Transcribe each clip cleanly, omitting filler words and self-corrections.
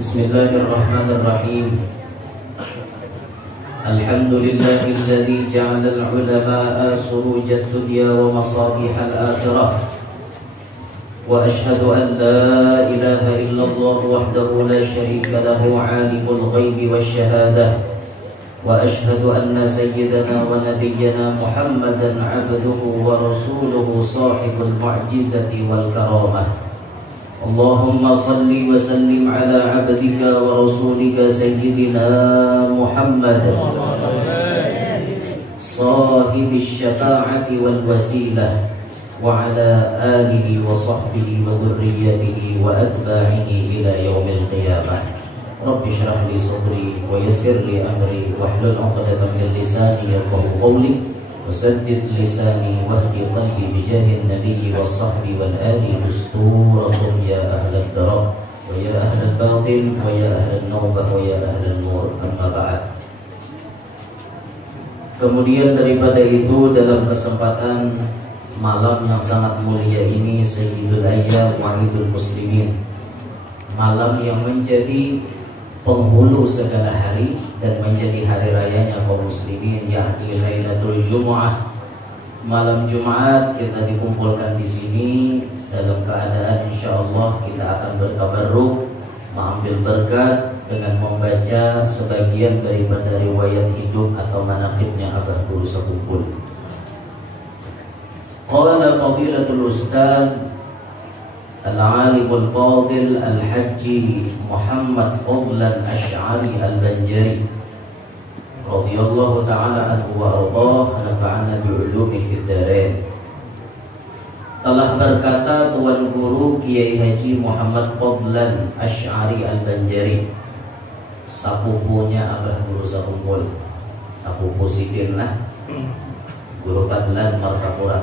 Bismillahirrahmanirrahim. Alhamdulillahilladzi ja'ala al-'ulama'a surujad dunya wa masabihal akhirah. Wa ashhadu an la ilaha illallah wahdahu la syarika lahu 'alimul ghaibi wasyahadah. Wa ashhadu anna sayyidana wa nabiyyana Muhammadan 'abduhu wa rasuluhu sahibul mu'jizati wal karamah. Allahumma salli wa sallim ala 'abdika wa rasulika sayyidina Muhammad sahibi syafa'ati wal wasilah wa ala alihi wa sahbihi wa dhurriyyatihi wa atba'ihi ila yaumil qiyamah. Rabbi shrah li sadri wa yassir li amri wahlul 'uqdatam min lisani yafqahu qawli wasaddid lisani wahdi qalbi bijahin nabiyyi was-sahbi wal ali dusturakum ya ahlal darab wa ya ahlal batin wa ya ahlal nawbah wa ya ahlal nur, amma ba'd. Kemudian daripada itu, dalam kesempatan malam yang sangat mulia ini, Sayyidul Ayyam Wahidul Muslimin, malam yang menjadi penghulu segala hari dan menjadi hari rayanya kaum muslimin, yakni Lailatul Jumu'ah. Malam Jumat kita dikumpulkan di sini dalam keadaan insyaallah kita akan bertabarruk, mengambil berkat dengan membaca sebagian daripada riwayat hidup atau manaqibnya Abah Guru Sekumpul. Qala fadilatul ustaz Al-Alimul Fadil Al-Haji Muhammad Fadlan Asy'ari Al-Banjari radhiyallahu ta'ala anhu wa ardhah, nafa'ana bi'ulumihi fid dharain. Telah berkata Tuan Guru Kiai Haji Muhammad Fadlan Asy'ari Al-Banjari, sapupunya Abah Guru Sekumpul, sapupu sidin lah, Guru Fadlan Martapura.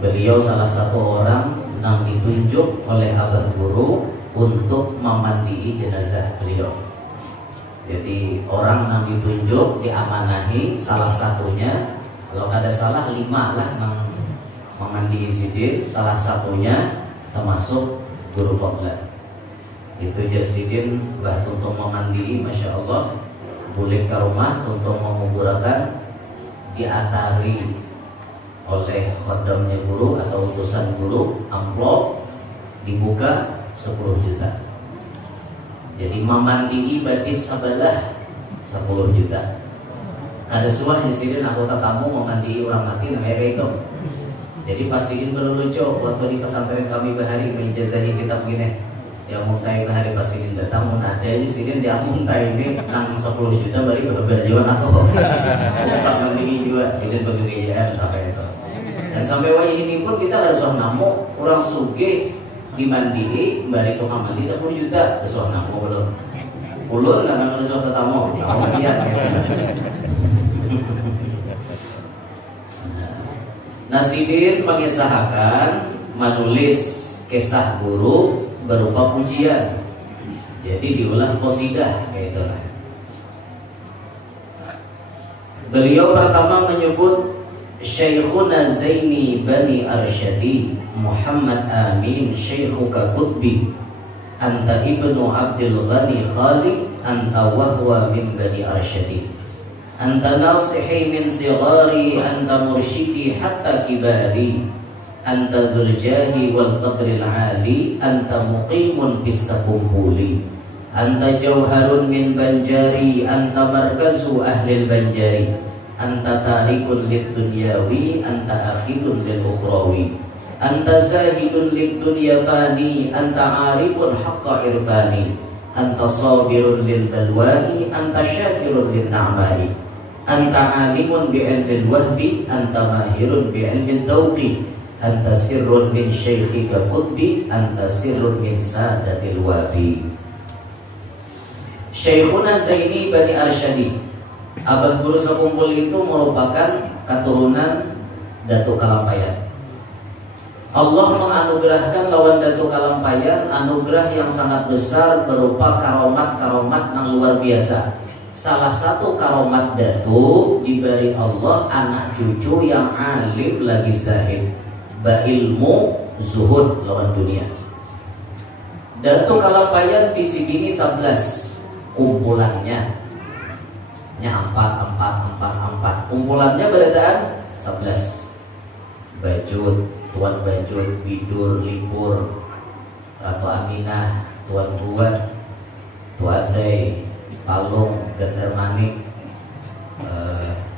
Beliau salah satu orang yang ditunjuk oleh Abah Guru untuk memandai jenazah beliau. Jadi orang yang ditunjuk, diamanahi, salah satunya, kalau ada salah 5 lah yang memandai sidin, salah satunya termasuk Guru Fadlan. Itu jasidin bah untuk memandai, masya Allah, boleh ke rumah untuk menguburkan, diatari oleh khodamnya guru atau utusan guru, amplop dibuka 10 juta. Jadi memandai batis sebelah 10 juta. Ada suah di sini anggota tamu memandai orang mati namanya itu. Jadi pastiin berlucu waktu di pesantren kami bahari menjazahi kitab gini. Yang muntai bahari pastiin datang mun ada di sini dia muntai ini nang 10 juta bari berjualan aku. Bukan mandiri juga sini bergejaan apa itu. Dan sampai wajah ini pun kita harus namu orang sugih dimandiri bari tukang mandi 10 juta besok namu belum ulur nggak harus ketemu kemudian. Nasidin mengisahkan menulis kisah guru berupa pujian, jadi diulah qasidah kayak itu. Beliau pertama menyebut Syekhuna Zaini Bani Arsyadi Muhammad Amin Syekhuka Qutbi Anta ibnu Abdul Ghani Khali Anta wahwa min Bani Arsyadi Anta nasihi min sigari Anta mursyidi hatta kibari Anta dzuljahi wal qadril ali Anta muqimun bis sakumpuli Anta jauharun min Banjari Anta markazu ahlil Banjari Anta tarikun lid dunyawi Anta akhidun lil ukhrawi Anta zahidun lid dunya fani Anta arifun haqqa irfani Anta sabirun lil balwani Anta syakirun lin na'mai Anta alimun bi ilmil wahbi Anta mahirun bi ilmil tawqi Anta sirrun min syekhika qutbi Anta sirrun min sadatil wafi. Syekhuna Zaini Bani Arsyadi, Abah Guru Sekumpul itu merupakan keturunan Datuk Kalampayan. Allah menganugerahkan lawan Datuk Kalampayan anugerah yang sangat besar berupa karomat-karomat yang luar biasa. Salah satu karomat Datuk diberi Allah anak cucu yang alim lagi zahid, ilmu zuhud lawan dunia. Datu Kalampayan visi bini 11 kumpulannya. Nya 4 kumpulannya berdaan 11. Bajut, Tuan Bajut, Bidur, Lipur, Ratu Aminah, Tuan Buat, Tuan Day, Palung, Genter Manik,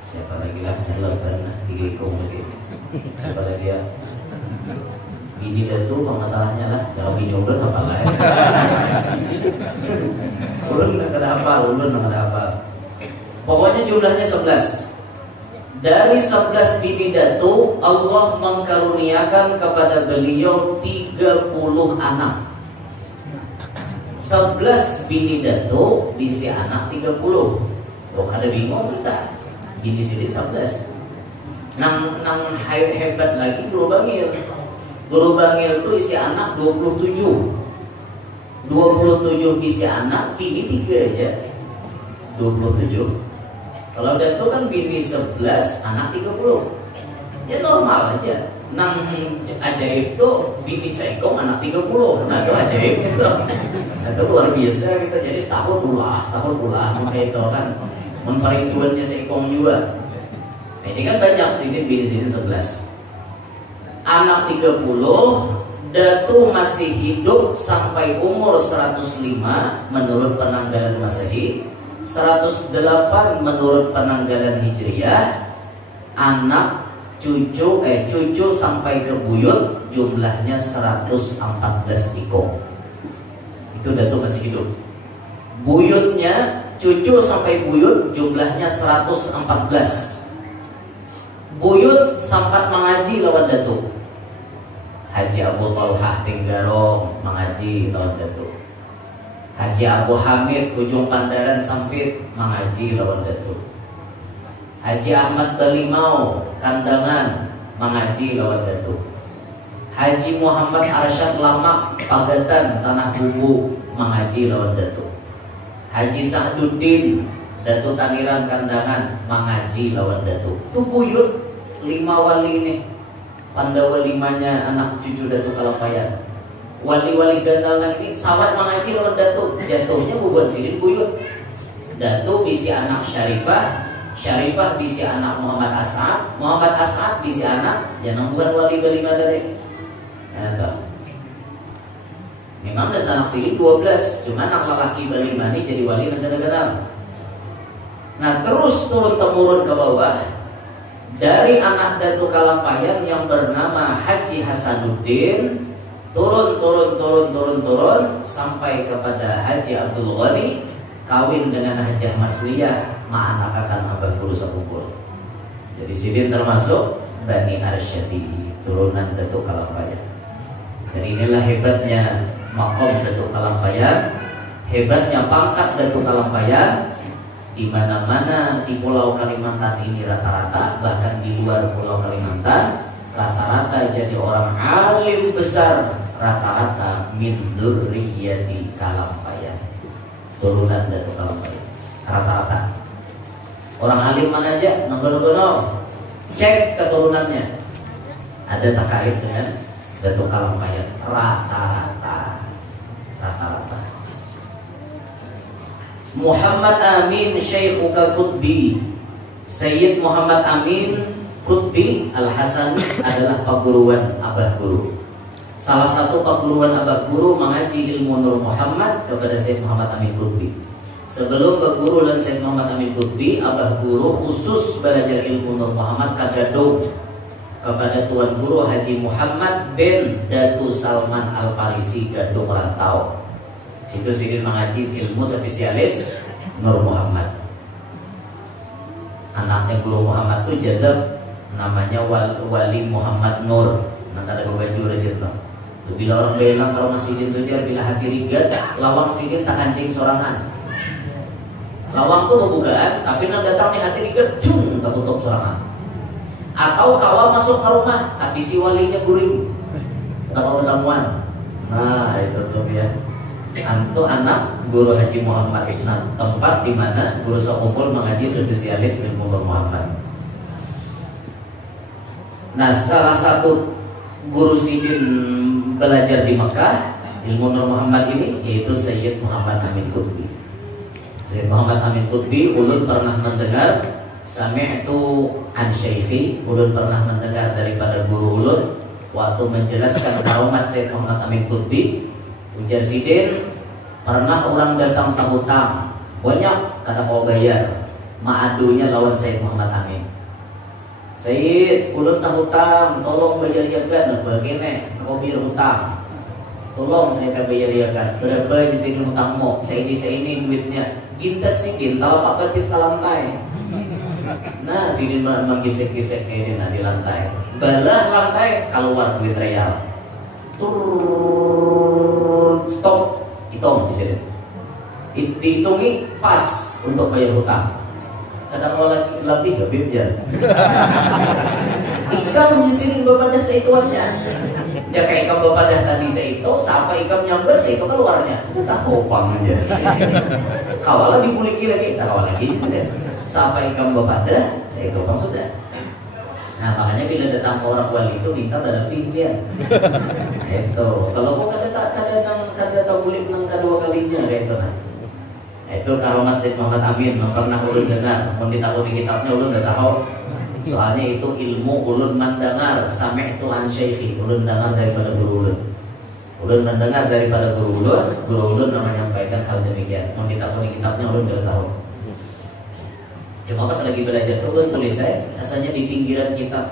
siapa lagi lah, Nyelok karena digikung lagi. Siapa lagi ya? Bini Datu masalahnya lah, kalau bini ulun apa lah ya? Ulun nggak ada apa. Pokoknya jumlahnya 11. Dari 11 bini Datu, Allah mengkaruniakan kepada beliau 30 anak. 11 bini Datu bisi anak 30. Tuh ada bingung kita. Bini sini 11. Nang hebat lagi Guru Bangil. Guru Bangil itu isi anak 27. 27 isi anak, bini 3 aja. 27. Kalau Datu kan bini 11, anak 30. Ya normal aja. Nang ajaib tuh bini seikong anak 30. Nah itu ajaib gitu. Nah itu luar biasa gitu. Jadi setahun ulah. Makanya itu kan memperhitungannya seikong juga. Nah, ini kan banyak sini bini sini 11. Anak 30. Datu masih hidup sampai umur 105 menurut penanggalan Masehi. 108 menurut penanggalan Hijriyah. Anak cucu sampai ke buyut jumlahnya 114 ikong. Itu Datu masih hidup. Buyutnya cucu sampai buyut jumlahnya 114. Buyut sempat mengaji lawan Datu. Haji Abu Tolhah Tinggarong mengaji lawan Datu. Haji Abu Hamid Ujung Pandaran Sampit mengaji lawan Datu. Haji Ahmad Balimau Kandangan mengaji lawan Datu. Haji Muhammad Arsyad Lamak Pagatan Tanah Bumbu mengaji lawan Datu. Haji Sa'duddin Datu Taniran Kandangan mengaji lawan Datu. Itu buyut 5 wali ini. Pandawa 5-nya anak cucu Datu Kalampayan. Wali-wali gandalan ini sawat mengaji lawan Datu. Jatuhnya bubuan sidin buyut. Datu bisi anak Syarifah bisi anak Muhammad As'ad bisi anak yang bukan wali berlima dari. Memang ada anak sidin 12, cuma anak lelaki berlima ini jadi wali negara-negara. Nah terus turun-temurun ke bawah. Dari anak Datu Kalampayan yang bernama Haji Hasanuddin, turun sampai kepada Haji Abdul Ghani, kawin dengan Hajah Masliyah, ma'anakakan abah guru sakumpul. Jadi sidin termasuk Bani Arsyadi, turunan Datu Kalampayan. Dan inilah hebatnya makom Datu Kalampayan, hebatnya pangkat Datu Kalampayan. Di mana-mana di Pulau Kalimantan ini rata-rata, bahkan di luar Pulau Kalimantan rata-rata jadi orang alim besar, rata-rata min dzurriyyati Kalampayan, turunan Datu Kalampayan, rata-rata. Orang alim mana aja, nomor cek keturunannya, ada tak kait dengan Datu Kalampayan, rata-rata. Muhammad Amin Syekhuka Qutbi, Sayyid Muhammad Amin Qutbi Al-Hasani adalah paguruan abah guru. Salah satu paguruan abah guru mengaji ilmu Nur Muhammad kepada Sayyid Muhammad Amin Qutbi. Sebelum berguru dan Sayyid Muhammad Amin Qutbi, abah guru khusus belajar ilmu Nur Muhammad kagadung kepada Tuan Guru Haji Muhammad bin Datu Salman Al-Farisi Gadung Rantau. Situ sidin mengaji ilmu spesialis Nur Muhammad. Anaknya Guru Muhammad itu jazab, namanya Wali Muhammad Nur. Nanti ada berbaju rajin. Bila orang bilang kalau masih sidin itu dia bila hati rigat, lawang sidin tak kancing sorangan. Lawang tuh membukaan, tapi nanti datang nih hati rigat, cung tak tutup sorangan. Atau kawal masuk ke rumah, tapi si walinya guring. Kalau ketemuan, nah itu tuh ya. Antu anak Guru Haji Muhammad. Nah, tempat di mana guru sekumpul mengaji spesialis ilmu Nur Muhammad. Nah, salah satu guru sidin belajar di Mekah ilmu Nur Muhammad ini, yaitu Sayyid Muhammad Amin Qutbi. Sayyid Muhammad Amin Qutbi, ulun pernah mendengar, sami'tu an syaikhi, ulun pernah mendengar daripada guru ulun waktu menjelaskan karomat Sayyid Muhammad Amin Qutbi. Ujar sidin, pernah orang datang tahutang banyak, kada mau bayar, maadunya lawan Sayyid Muhammad Amin. Sayyid, ulun tahutang, tolong bayar-bayarkan, begini, kau biar hutang, tolong saya akan bayar-bayarkan. Berapa di sini hutangmu? Saya ini duitnya. Gintas sidin, kalau pak batis ke lantai. Nah, sidin menggisek-gisek ini di lantai. Balah lantai, keluar duit real. Turun, stop, hitung di sini. Dihitungi pas untuk bayar hutang. Kadang mau lebih gak biar. Ikam di sini bepadah seituannya. Jika ikam bepadah tadi seitu, sampai ikam nyamber seitu keluarnya. Udah kopang aja. Kawalah dipuliki lagi, kawal lagi di sini. Sampai ikam bepadah seitu kan sudah. Nah makanya bila datang orang wali itu minta pada pilihan. Itu. Kalau kau kada tahu boleh menang kedua kalinya kayak itu nah. Itu karomat Sayyid Muhammad Amin, pernah ulun dengar, mau ditahu di kitabnya ulun udah tahu. Soalnya itu ilmu ulun mendengar, sami'tu an syaikhi, ulun dengar daripada guru ulun. Ulun mendengar daripada guru ulun menyampaikan hal demikian. Mau ditahu di kitabnya ulun udah tahu. Cuma pas lagi belajar tuh ulun tulis saya, asalnya di pinggiran kitab.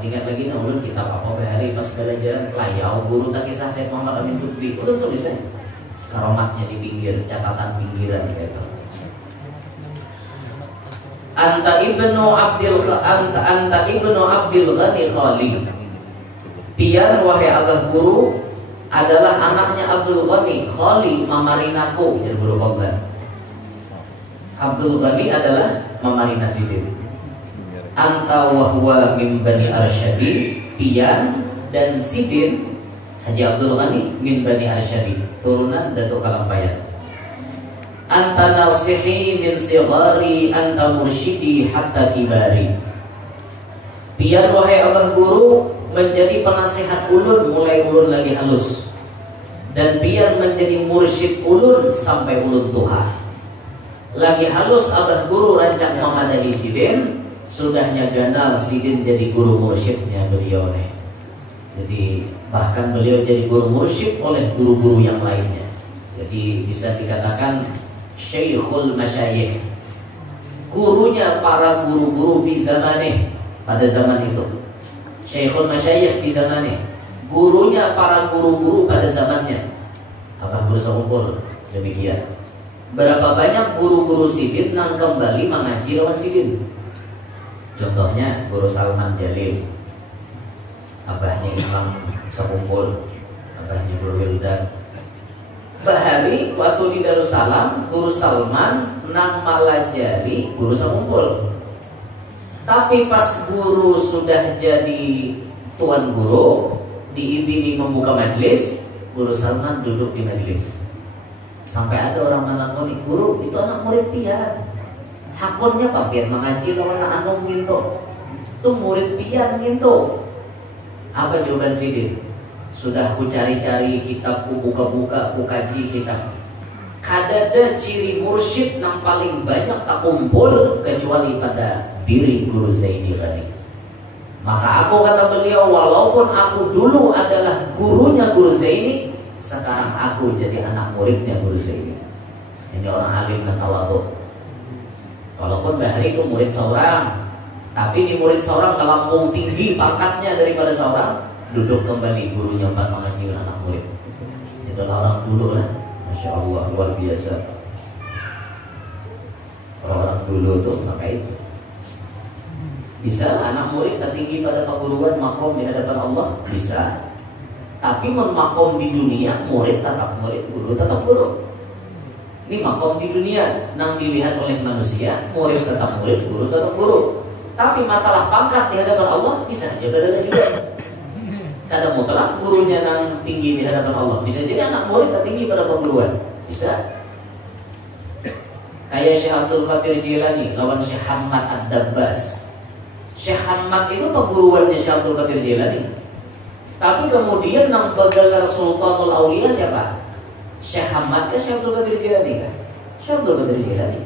Ingat lagi nah ulun kitab apa hari pas belajaran layau guru tak kisah Sayyid Muhammad Amin Qutbi, ulun tulis saya. Karomatnya di pinggir, catatan pinggiran gitu. Anta ibnu Abdul Ghani Khali. Pian wahai abah guru adalah anaknya Abdul Ghani Khali mamarinaku, jadi guru Qoblan. Abdul Ghani adalah mamarina sidin. Anta wahwa min Bani Arsyadi. Pian dan sidin Haji Abdul Ghani min Bani Arsyadi, turunan Datuk Kalampayan. Anta nasihi min sighari, anta mursyidi hatta kibari. Pian wahai abah guru menjadi penasihat ulun mulai ulun lagi halus, dan pian menjadi mursyid ulun sampai ulun tua. Lagi halus abah guru rancak memadai sidin, sudahnya ganal sidin jadi guru mursyidnya beliau nih. Jadi bahkan beliau jadi guru mursyid oleh guru-guru yang lainnya. Jadi bisa dikatakan Syekhul Masyayikh, gurunya para guru-guru di zamanih, pada zaman itu. Syekhul Masyayikh di zamanih, gurunya para guru-guru pada zamannya. Abah guru Sahumpul demikian. Berapa banyak guru-guru sidin yang kembali mengaji lawan sidin. Contohnya guru Salman Jalil, abahnya Imam Sahumpul, abahnya Guru Wildan. Bahari waktu di Darussalam, Guru Salman nang malajari Guru Sahumpul. Tapi pas guru sudah jadi tuan guru, diizini membuka majelis, Guru Salman duduk di majelis. Sampai ada orang menelponi, guru itu anak murid pian. Hakunnya Pak pian mengaji lawan anak anung gitu. Itu murid pian gitu. Apa jawaban sidin? Sudah ku cari-cari kitab, ku buka-buka, ku kaji kitab. Kadada ciri mursyid yang paling banyak tak kumpul kecuali pada diri Guru Zaini tadi. Maka aku kata beliau, walaupun aku dulu adalah gurunya Guru Zaini, sekarang aku jadi anak muridnya Guru Zaini. Ini orang alim dan tawadhu. Walaupun bahari itu murid seorang, tapi di murid seorang melambung tinggi pangkatnya daripada seorang, duduk kembali gurunya empat mengaji anak murid. Itulah orang dulu lah, Masya Allah, luar biasa. Orang dulu tuh maka itu bisa anak murid tertinggi pada perguruan makom di hadapan Allah, bisa. Tapi makom di dunia, murid tetap murid, guru tetap guru. Ini makom di dunia, nang dilihat oleh manusia, murid tetap murid, guru tetap guru. Tapi masalah pangkat di hadapan Allah bisa aja ada juga. Kadang mutlak gurunya yang tinggi di hadapan Allah, bisa jadi anak murid tertinggi pada perguruan, bisa. Kayak Syekh Abdul Qadir Jilani lawan Syekh Hamad Ad-Dabbas. Syekh Hamad itu perguruannya Syekh Abdul Qadir Jilani. Tapi kemudian nang begelar Sultanul Aulia siapa? Syekh Hamad kan, Syekh Abdul Qadir Jilani kan? Syekh Abdul Qadir Jilani.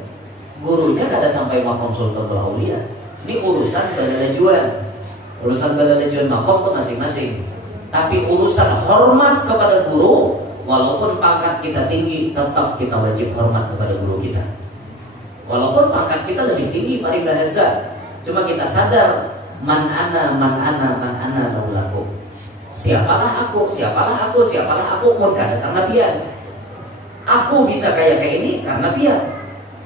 Gurunya kada sampai makom Sultanul Aulia. Ini urusan badalajuan. Urusan badalajuan makom itu masing-masing. Tapi urusan hormat kepada guru, walaupun pangkat kita tinggi, tetap kita wajib hormat kepada guru kita. Walaupun pangkat kita lebih tinggi mari bahasa, cuma kita sadar man ana laulaku. Siapalah aku mun kada karena dia. Aku bisa kayak ini karena dia.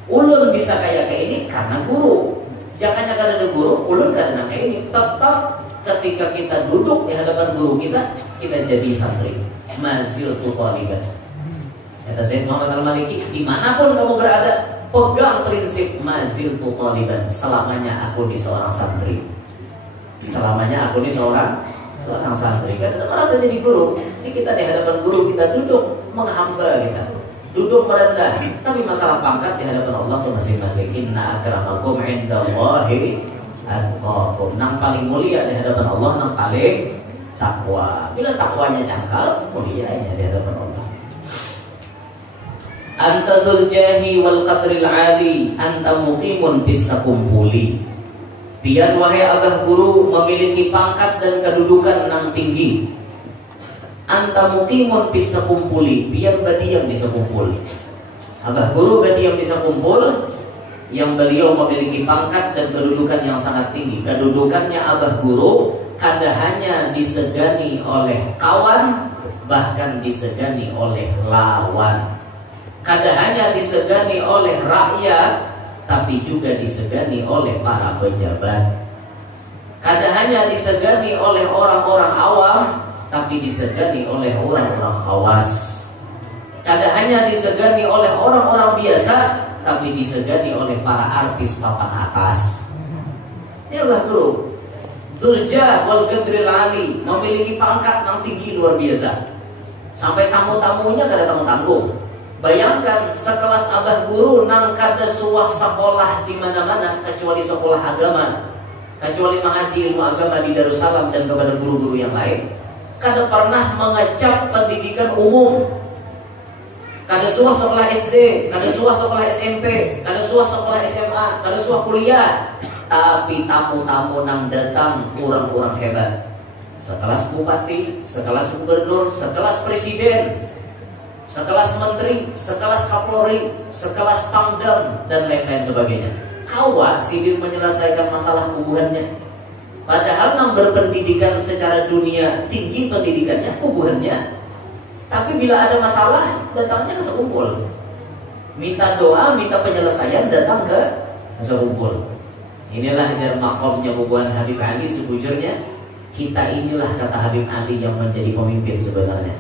Ulun bisa kayak ini karena guru. Jangan kada ada guru, ulun kada kayak ini. Tetap ketika kita duduk di hadapan guru kita jadi santri. Mazil tu taliban. Kata Sayyid Muhammad Al-Maliki, dimanapun kamu berada, pegang prinsip mazil tu taliban. Selamanya aku di seorang santri. Selamanya aku di seorang santri. Kadang merasa jadi guru. Ini kita di hadapan guru, kita duduk menghamba kita. Duduk merendah. Tapi masalah pangkat di hadapan Allah itu masing-masing. Inna akramakum indallahi atqakum. Nang paling mulia di hadapan Allah, nang paling takwa. Bila takwanya cangkal, mulianya di hadapan Allah. Anta dzul jahi wal qadril ali, anta muqimun bis sakumpuli. Pian wahai abah guru memiliki pangkat dan kedudukan nang tinggi. Anta muqimun bis sakumpuli, pian badiam di sekumpul. Abah guru badiam di sekumpul, yang beliau memiliki pangkat dan kedudukan yang sangat tinggi. Kedudukannya abah guru kada hanya disegani oleh kawan, bahkan disegani oleh lawan. Kada hanya disegani oleh rakyat, tapi juga disegani oleh para pejabat. Kada hanya disegani oleh orang-orang awam, tapi disegani oleh orang-orang khawas. Kada hanya disegani oleh orang-orang biasa, tapi disegani oleh para artis papan atas. Ini adalah guru Dzul-Jah wal Qadril Ali, memiliki pangkat yang tinggi luar biasa. Sampai tamu-tamunya kada tanggung-tanggung. Bayangkan sekelas abah guru nang kada suah sekolah di mana-mana kecuali sekolah agama, kecuali mengaji ilmu agama di Darussalam dan kepada guru-guru yang lain. Kada pernah mengecap pendidikan umum. Kada suah sekolah SD, kada suah sekolah SMP, kada suah sekolah SMA, kada suah kuliah. Tapi tamu-tamu nang datang orang-orang hebat. Sekelas bupati, sekelas gubernur, sekelas presiden, sekelas menteri, sekelas kapolri, sekelas pangdam, dan lain-lain sebagainya. Kawa sidir menyelesaikan masalah kubuhannya. Padahal nang berpendidikan secara dunia tinggi pendidikannya, kubuhannya. Tapi bila ada masalah, datangnya ke sekumpul. Minta doa, minta penyelesaian, datang ke sekumpul. Inilah jar makomnya bubuhan Habib Ali. Sebujurnya kita inilah, kata Habib Ali, yang menjadi pemimpin sebenarnya.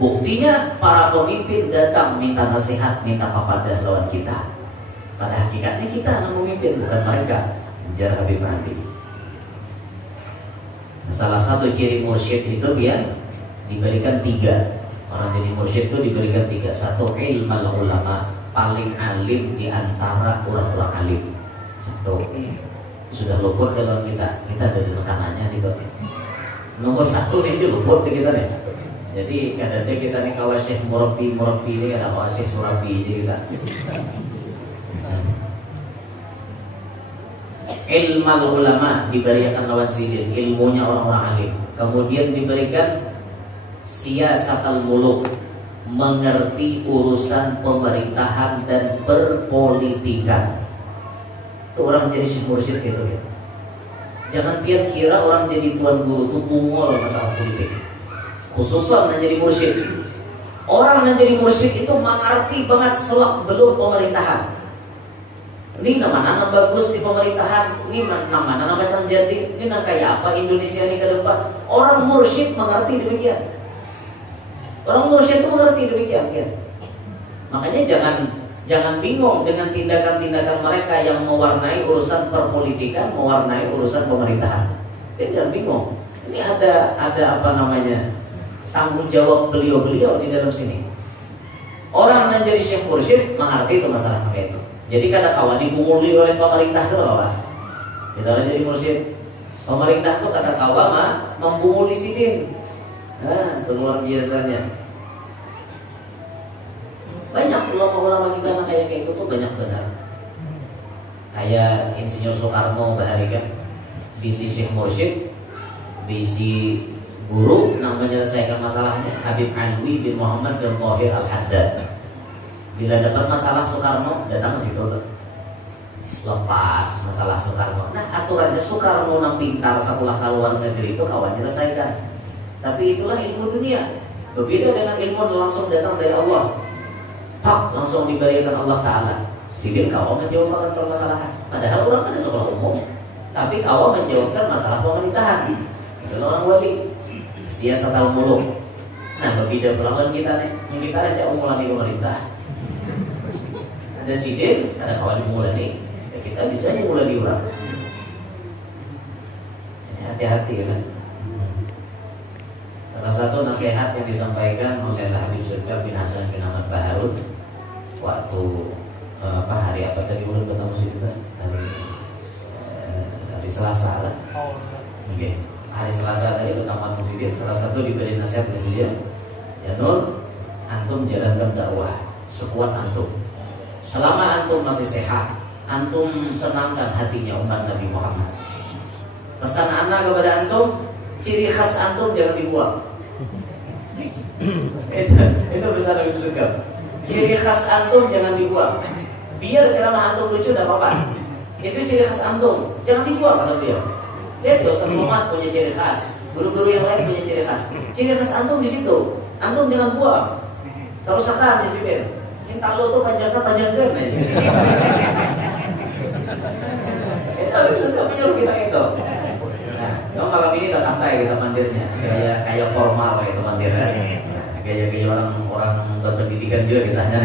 Buktinya para pemimpin datang minta nasihat, minta papadah lawan kita. Pada hakikatnya kita yang memimpin, bukan mereka. Jar Habib Ali. Salah satu ciri mursyid itu dia diberikan 3. Orang jadi mursyid itu diberikan 3. 1, ilmal ulama, paling alim di antara orang-orang alim. 1, sudah luput dalam kita dari rekanannya gitu. Nomor 1 ini luput di kita nih. Jadi kadang-kadang kita nih kawas Syekh Murabi ini ada kawas Syekh Surabi aja kita. Ilmal ulama diberikan lawan sidir, ilmunya orang-orang alim. Kemudian diberikan siyasatul muluk, mengerti urusan pemerintahan dan perpolitikan. Itu orang jadi syekh mursyid gitu ya. Jangan biar kira orang jadi tuan guru itu bungol masalah politik. Khususnya menjadi mursyid. Orang menjadi mursyid itu mengerti banget selak belum pemerintahan. Ini nama-nama bagus di pemerintahan, ini nama-nama macam jadi, ini kayak apa Indonesia ini ke depan. Orang mursyid mengerti demikian. Orang mursyid itu mengerti demikian ya. Makanya jangan bingung dengan tindakan-tindakan mereka yang mewarnai urusan perpolitikan, mewarnai urusan pemerintahan. Jangan bingung. Ini ada apa namanya, tanggung jawab beliau-beliau di dalam sini. Orang yang jadi syekh mursyid mengerti itu masalah kayak itu. Jadi kada kawan dipunguli oleh pemerintah itu kawan. Kita jadi mursyid. Pemerintah itu kata kawan membunguli sidin. luar biasanya. Banyak ulama-ulama kita yang kayak gitu tuh banyak benar. Kayak Insinyur Soekarno Bahari kan, visi Syekh Mursyid, visi guru yang menyelesaikan masalahnya Habib Alwi bin Muhammad bin Thahir Al-Haddad. Bila dapat masalah Soekarno datang ke situ tuh. Lepas masalah Soekarno. Nah aturannya Soekarno nang pintar sekolah ke luar negeri itu kawan menyelesaikan. Tapi itulah ilmu dunia. Berbeda dengan ilmu langsung datang dari Allah. Tak langsung diberikan Allah Ta'ala. Sehingga kau menjawabkan permasalahan. Padahal orang ada sekolah umum, tapi kau menjawabkan masalah pemerintahan. Itu orang wali. Siasat al-muluk. Nah berbeda pelanggan kita nih. Yang kita aja umulan di pemerintah. Ada sidin, ada kawan dimulai nih. Ya, kita bisa mulai di orang. Hati-hati kan. Salah satu nasihat yang disampaikan oleh Habib Sekar bin Hasan bin Ahmad Baharud waktu hari apa tadi ulun ketemu sih juga hari Selasa lah. Okay. Hari Selasa tadi ketemu Masjid. Salah satu diberi nasihat dari dia, ya Nur, antum jalankan dakwah sekuat antum. Selama antum masih sehat, antum senangkan hatinya umat Nabi Muhammad. Pesan anak kepada antum, ciri khas antum jangan dibuang. itu pesan Habib Sekar. Ciri khas antum jangan dibuang. Biar ceramah antum lucu tidak apa-apa. Itu ciri khas antum, jangan dibuang kata dia. Lihat Ustaz Somad punya ciri khas, guru-guru yang lain punya ciri khas. Ciri khas antum di situ. Antum jangan buang. Terus akan di sini. Minta lo tuh panjangkan nih. Itu Habib Sekar menyuruh kita itu. Nah, kamu malam ini tak santai kita mandirnya, kayak formal gitu mandirnya. Gaya-gaya orang berpendidikan juga kisahnya.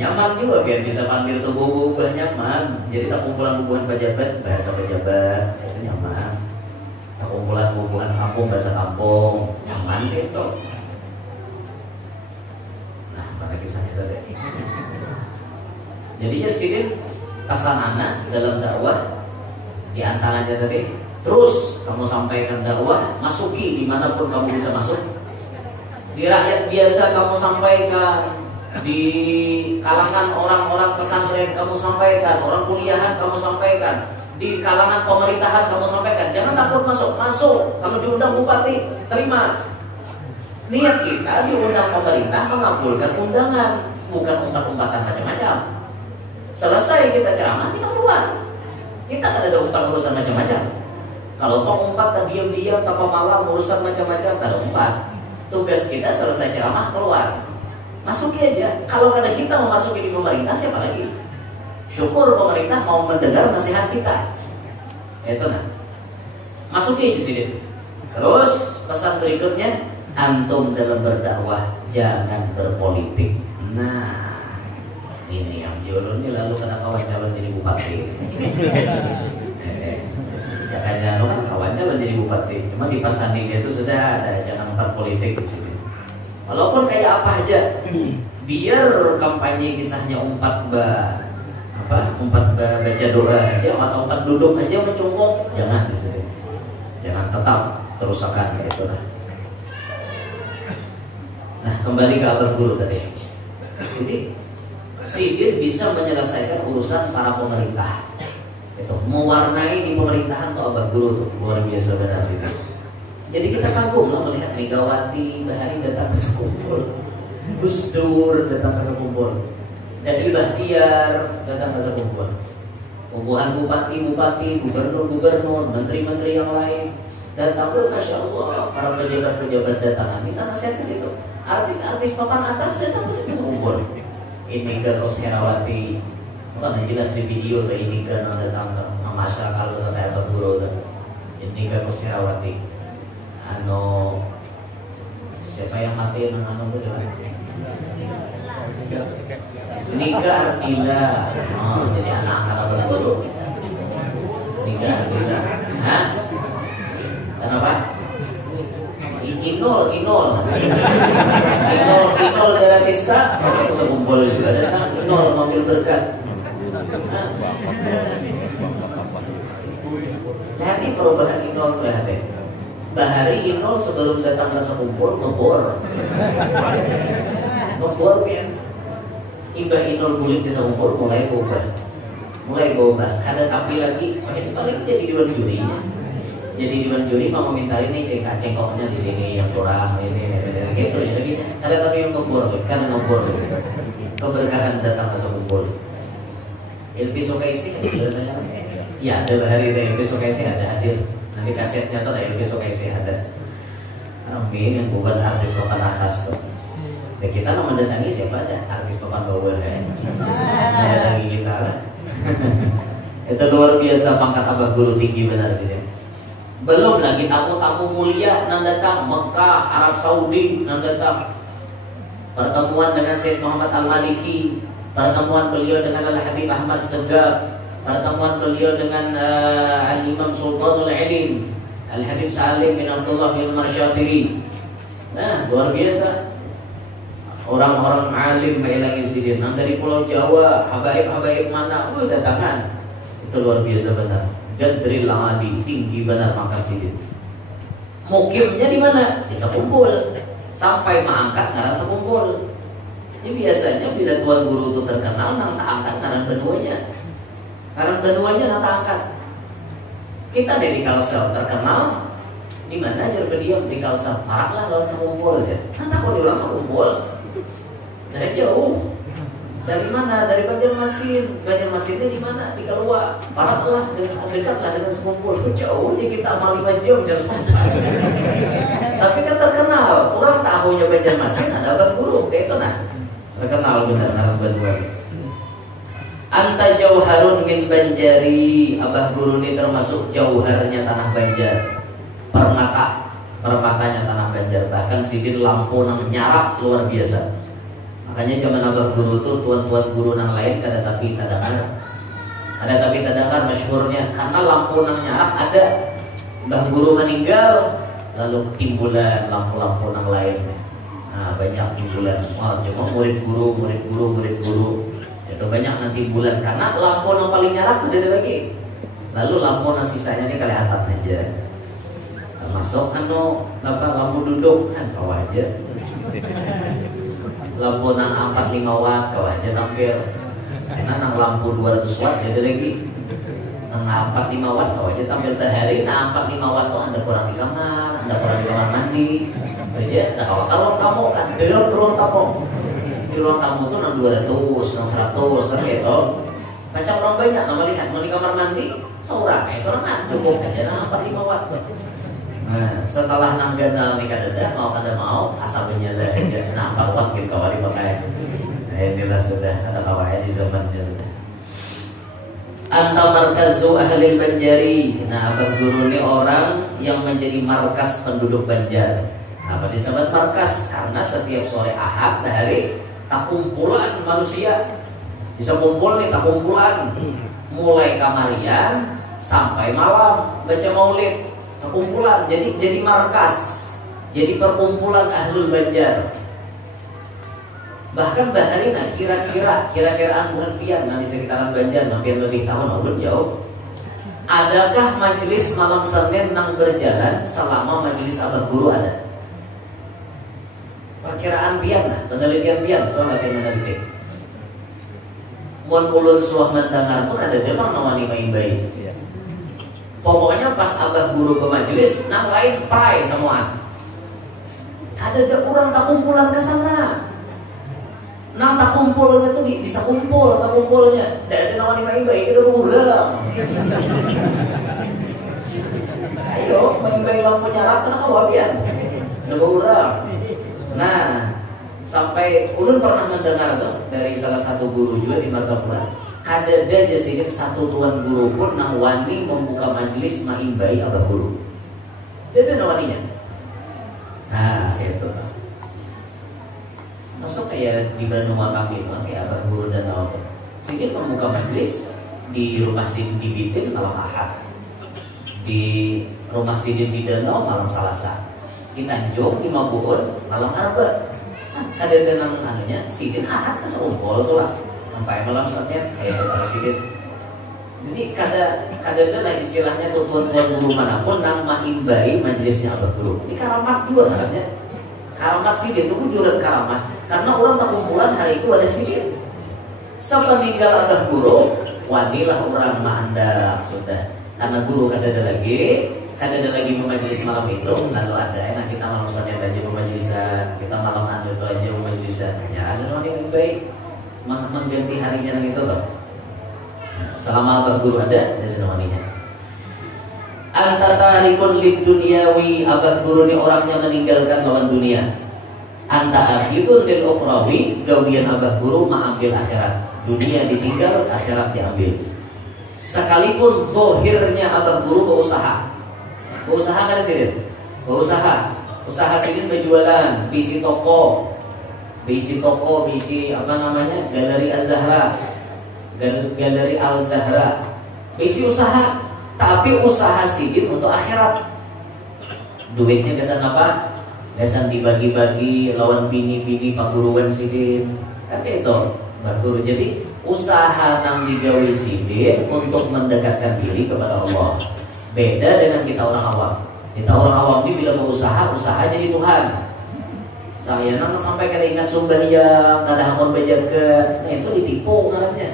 Nyaman juga biar bisa panggil tuh bubuh nyaman. Jadi tak kumpulan bubuhan pejabat, bahasa pejabat itu nyaman. Tak kumpulan bubuhan kampung, bahasa kampung nyaman gitu. Nah, mana kisahnya tadi? Jadi jadi pesan anak dalam dakwah di antaranya tadi. Terus kamu sampaikan dakwah, masuki dimanapun kamu bisa masuk. Di rakyat biasa kamu sampaikan, di kalangan orang-orang pesantren kamu sampaikan, orang kuliahan kamu sampaikan, di kalangan pemerintahan kamu sampaikan. Jangan takut masuk. Kalau diundang bupati, terima. Niat kita diundang pemerintah mengabulkan undangan, bukan umpat-umpatan macam-macam. Selesai kita ceramah, kita keluar. Kita kan ada urusan macam-macam. Kalau pengumpat tak diam-diam, tanpa malam urusan macam-macam, tak ada umpat. Tugas kita selesai ceramah keluar. Masuki aja. Kalau karena kita mau masuki di pemerintah, siapa lagi? Syukur pemerintah mau mendengar nasihat kita. Itu nah. Masuki di sini. Terus pesan berikutnya, antum dalam berdakwah jangan berpolitik. Nah, ini yang jodoh ini lalu kena kawan calon jadi bupati. Kayaknya kan kawan calon jadi bupati. Cuma di Pasanding itu sudah ada jangan politik di sini. Walaupun kayak apa aja, biar kampanye kisahnya umpat baca doa aja atau umpat duduk aja mencungkuk, jangan di sini. Jangan, tetap terus akan itu lah. Nah, kembali ke abad guru tadi. Jadi Sidin bisa menyelesaikan urusan para pemerintah. Itu mewarnai di pemerintahan tuh abad guru tuh luar biasa benar sih. Jadi kita kagum lah melihat Megawati Bahari datang ke sekumpul, Gus Dur datang ke sekumpul, dan Bahtiar datang ke sekumpul. Kumpulan bupati-bupati, gubernur-gubernur, menteri-menteri yang lain datang ke, Masya Allah, para pejabat-pejabat datang. Kita nasihat ke situ. Artis-artis papan atas datang ke situ sekumpul. Ini ke Ros Herawati. Kan jelas di video tuh ini kan datang ke masyarakat kalau kata abad guru tuh. Ini kan Ros Herawati. Siapa yang mati yang itu siapa? Nika Ardila. Oh, jadi anak-anak abad guru. Nika Ardila. Hah? Kenapa? Inol Daratista itu sekumpul juga ada Inol mobil berkat. Lihat nih perubahan Inol lihat deh. Bahari Inul sebelum datang ke sekumpul ngebor kan. Ibah Inul bulik di sekumpul mulai gobah. Kada tapi lagi, ini paling jadi dewan jurinya. Jadi dewan juri mau minta ini cengkoknya di sini yang kurang ini gitu ya begini. Kada tapi yang ngebor keberkahan datang ke sekumpul. Ilfi Sukaisi kan biasanya. Ya ada hari ini Ilfi Sukaisi ada hadir. Nanti kasetnya tuh ada Ilfi Sukaisi ada. Amin yang bukan artis papan atas tuh. Dan kita mau mendatangi siapa ada artis papan bawah kan? Mendatangi kita lah. Itu luar biasa pangkat abah guru tinggi benar sih. Belum lagi tamu-tamu mulia yang datang Mekah, Arab Saudi yang datang. Pertemuan dengan Syed Muhammad Al-Maliki, pertemuan beliau dengan Al-Habib Ahmad Segaf, pertemuan beliau dengan Al-Imam Sultanul Ilim Al-Habib Salim bin Abdullah bin Marsyatiri. Nah, luar biasa. Orang-orang alim lagi sidin dari Pulau Jawa, habaib mana datangan. Itu luar biasa benar. Gadril Ali tinggi benar maka sidin. Mukimnya di mana? Di Sekumpul. Sampai mengangkat ngaran Sekumpul. Ini biasanya bila tuan guru itu terkenal nang tak angkat ngaran benuanya. Ngaran benuanya nang tak angkat. Kita dari Kalsel terkenal di mana aja berdiam di Kalsel. Maraklah lawan Sekumpul aja. Kan takut di orang Sekumpul. Dari jauh. Dari mana? Dari Banjarmasin. Banjarmasinnya di mana? Di Keluar. Maraklah dekatlah dengan Sekumpul. Jauh aja kita amal 5 jam jangan sampai. Tapi kan terkenal. Orang tahunya Banjarmasin ada abah guru. Kayak itu nah. Terkenal benar ngaran Banua. Anta jauharun min Banjari. Abah guru ini termasuk jauharnya tanah Banjar. Permatanya tanah Banjar. Bahkan sidin lampu nang nyarap luar biasa. Makanya zaman abah guru tuh tuan-tuan guru nang lain kada tapi tadangan. Ada tapi tadangan masyhurnya karena lampu nang nyarap ada. Mbah guru meninggal lalu timbulan lampu-lampu nang lain. Nah, banyak timbulan. Wah, cuma murid guru itu banyak nanti bulan karena lampu yang paling nyarap tuh ada lagi. Lalu lampu yang sisanya ini kelihatan aja. Masuk lampu duduk kan kau aja. Lampu nang 45 watt kau aja tampil. Karena nang lampu 200 watt ada lagi. Nang 45 watt kau aja tampil sehari. Nang 45 watt tuh ada kurang di kamar, ada kurang di kamar mandi. Aja, nah kalau ruang tamu kan, dalam ruang tamu. Di ruang tamu tuh nang 200, nang 100 gitu. Macam orang banyak nama lihat mau di kamar mandi seorang cukup aja nang 45 watt. Nah, setelah nang gandal nih kada mau asapnya ada aja. Nah, 4 watt gitu kawali pakai. Nah, inilah sudah ada kawai di zamannya sudah. Anta markazu ahli Banjari. Nah, abah guru ini orang yang menjadi markas penduduk Banjar. Apa disebut markas? Karena setiap sore Ahad hari takumpulan manusia bisa kumpul nih takumpulan mulai kamarian sampai malam baca maulid takumpulan jadi markas jadi perkumpulan ahlul Banjar. Bahkan baharina kira-kira angguhan pian di sekitaran Banjar hampir lebih tahun belum jauh. Adakah majelis malam Senin nang berjalan selama majelis abah guru ada? Perkiraan pian lah, penelitian pian soal yang meneliti. Mun ulun suah mendengar pun ada demang nawani main-main. Pokoknya pas abah guru ke majelis, nang lain pray semua. Ada kurang tak kumpulan ke sana. Nang tak kumpulnya tuh bisa kumpul, tak kumpulnya. Tidak ada nawani main-main, kita berurang. Ayo, main-main lampu nyala, kenapa wabian? Kita berurang. Nah, sampai ulun pernah mendengar tuh dari salah satu guru juga di Martapura. Kada aja sih satu tuan guru pun nang wani membuka majelis mahimbai abah guru. Dia ada waninya. Nah, itu. Masuk kayak di Bandung kami itu kayak abah guru dan awal. Sini membuka majelis di rumah Sidin di Bitin malam Ahad. Di rumah Sidin di Danau malam Selasa. Di Tanjung, di Mabuun, malam Arba. Nah, kadang anunya Sidin Ahad seumpul tuh lah. Sampai malam Senin, kalau Sidin. Jadi kadang lah istilahnya tuan guru manapun nama imbai majelisnya abah guru. Ini karamat juga namanya. Karamat sidin itu kujuran karamat. Karena orang tak kumpulan hari itu ada sidin. Sepeninggal abah guru, wanilah orang ma'anda sudah. Karena guru kadang ada lagi majelis malam itu, lalu ada enak kita malam saja aja majelisan, kita malam anu itu aja majelisan. Ya ada orang yang baik mengganti harinya itu toh. Selama abah guru ada dari namanya. Anta tarikun lid dunyawi, abah guru ini orangnya meninggalkan lawan dunia. Anta akhirun lil ukhrawi, gawian abah guru mengambil akhirat. Dunia ditinggal, akhirat diambil. Sekalipun zohirnya abah guru berusaha kan sidin? Usaha sidin berjualan, bisi toko, bisi apa namanya? Galeri Al-Zahra. Bisi usaha, tapi usaha sidin untuk akhirat. Duitnya kesan apa? Kesan dibagi-bagi lawan bini-bini paguruan sidin. Kan itu, Mbak Guru. Jadi usaha nang digawi sidin untuk mendekatkan diri kepada Allah. Beda dengan kita orang awam. Kita orang awam ini bila berusaha jadi Tuhan. Saya nang sampai kada ingat sumbangan, kada hakon bejaket. Nah itu ditipu ngarannya.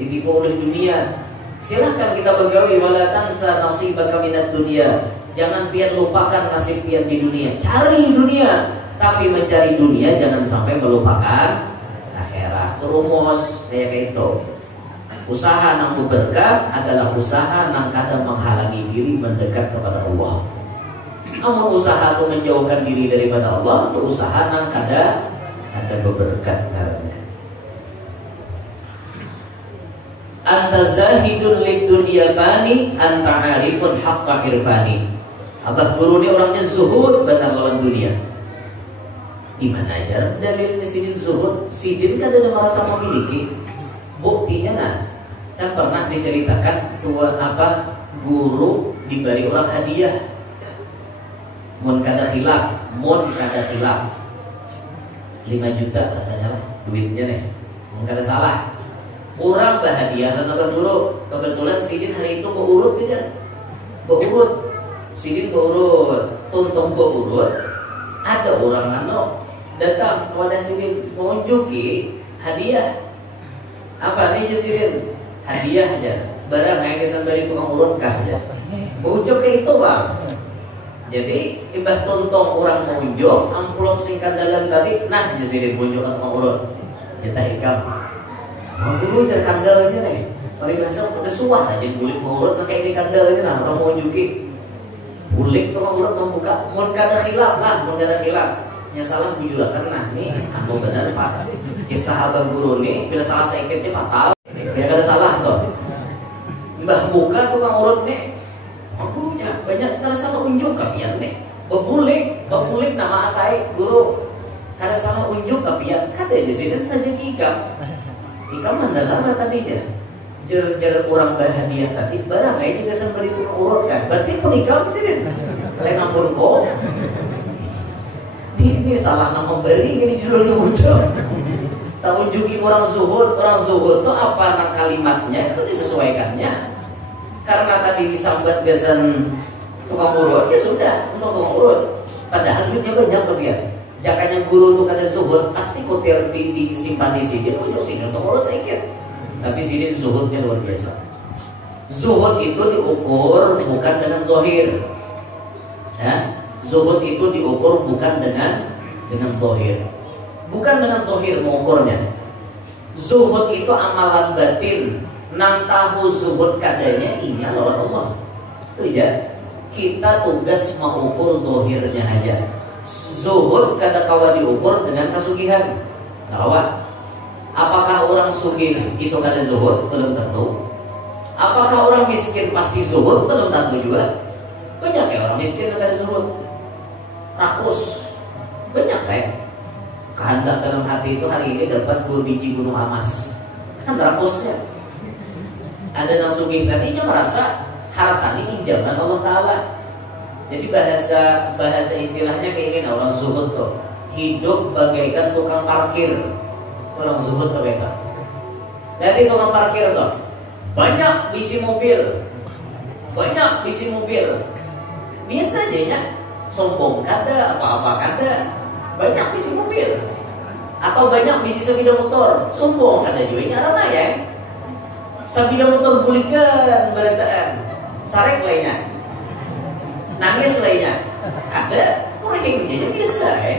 Ditipu oleh dunia. Silahkan kita begawi wala tansa nasibaka minad dunya. Jangan pian lupakan nasib pian di dunia. Cari dunia, tapi mencari dunia jangan sampai melupakan akhirat. Rumus kayak itu. Usaha nang berkah adalah usaha nang kadang menghalangi diri mendekat kepada Allah. Namun usaha itu menjauhkan diri daripada Allah, itu usaha nang kadang berberkat karena. Anta zahidun lid dunya fani, anta arifun haqqa irfani. Abah guru ini orangnya zuhud benar lawan dunia. Di mana aja dalilnya sidin zuhud? Sidin kan ada merasa memiliki. Buktinya nah, kan pernah diceritakan guru diberi orang hadiah. Mun kada khilaf 5 juta rasanya lah duitnya nih. Mun kada salah. Orang bahagia dan abah guru. Kebetulan sidin hari itu beurut gitu. Sidin beurut, tuntung beurut. Ada orang datang kepada sidin mengunjuki hadiah. Apa nih sidin? Hadiah aja. Barang yang disembari tukang urut kah aja. Ujuk ke itu bang. Jadi imbah tuntung orang mengunjuk, amplop singkat dalam tadi, nah jadi punjuk atau urut. Kita ikam. Guru cari kandalnya nih. Paling biasa udah suah aja bulik mau urut, nah kayak ini kandalnya nah orang mau unjuki. Bulik tukang urut membuka, mun kada khilaf. Yang salah bujurakan nah nih, aku benar pak. Kisah abah guru nih, bila salah sedikitnya fatal. Ya kada salah toh. Mbah buka tukang urut nih. Aku banyak kada salah unjuk kapian nih. Bebulik nama saya guru. Kada salah unjuk kapian. Kada aja sih dan rezeki ikam. Ikam mandala tadinya. Jer orang bahagia tadi barang ini kesan beri tukang urut kan. Berarti pun ikam sih. Lain ampun kok. Ini salah nama memberi ini judulnya muncul. Tak unjuki orang zuhud itu apa nang kalimatnya itu disesuaikannya. Karena tadi disambat gasan tukang urut ya sudah untuk tukang urut. Padahal duitnya banyak dia. Jakanya guru itu kada zuhud pasti kutir disimpan di sini unjuk sini untuk urut sedikit. Tapi sini zuhudnya luar biasa. Zuhud itu diukur bukan dengan zohir. Ya, zuhud itu diukur bukan dengan zohir. Bukan dengan zohir mengukurnya. Zuhud itu amalan batin. Nang tahu zuhud kadanya ini lawan Allah. Itu aja. Kita tugas mengukur zohirnya aja. Zuhud kada kawan diukur dengan kasugihan. Kawan. Apakah orang sugih itu kada zuhud? Belum tentu. Apakah orang miskin pasti zuhud? Belum tentu juga. Banyak ya orang miskin yang kada zuhud. Rakus. Banyak kayak kehendak dalam hati itu hari ini dapat 2 biji gunung emas. Kan rakusnya. Ada nasugih tadinya merasa harta ini injaman Allah Ta'ala. Jadi bahasa istilahnya kayak gini orang zuhud tuh. Hidup bagaikan tukang parkir. Orang zuhud tuh mereka. Jadi tukang parkir tuh banyak bisi mobil, biasa aja ya, sombong kada, apa-apa kada, banyak bisi mobil, atau banyak bisi sepeda motor, sombong kada juga ini arana ya, sepeda motor bulikan, berantakan, sarek lainnya, nangis lainnya, kada, orang kayak gitu biasa ya.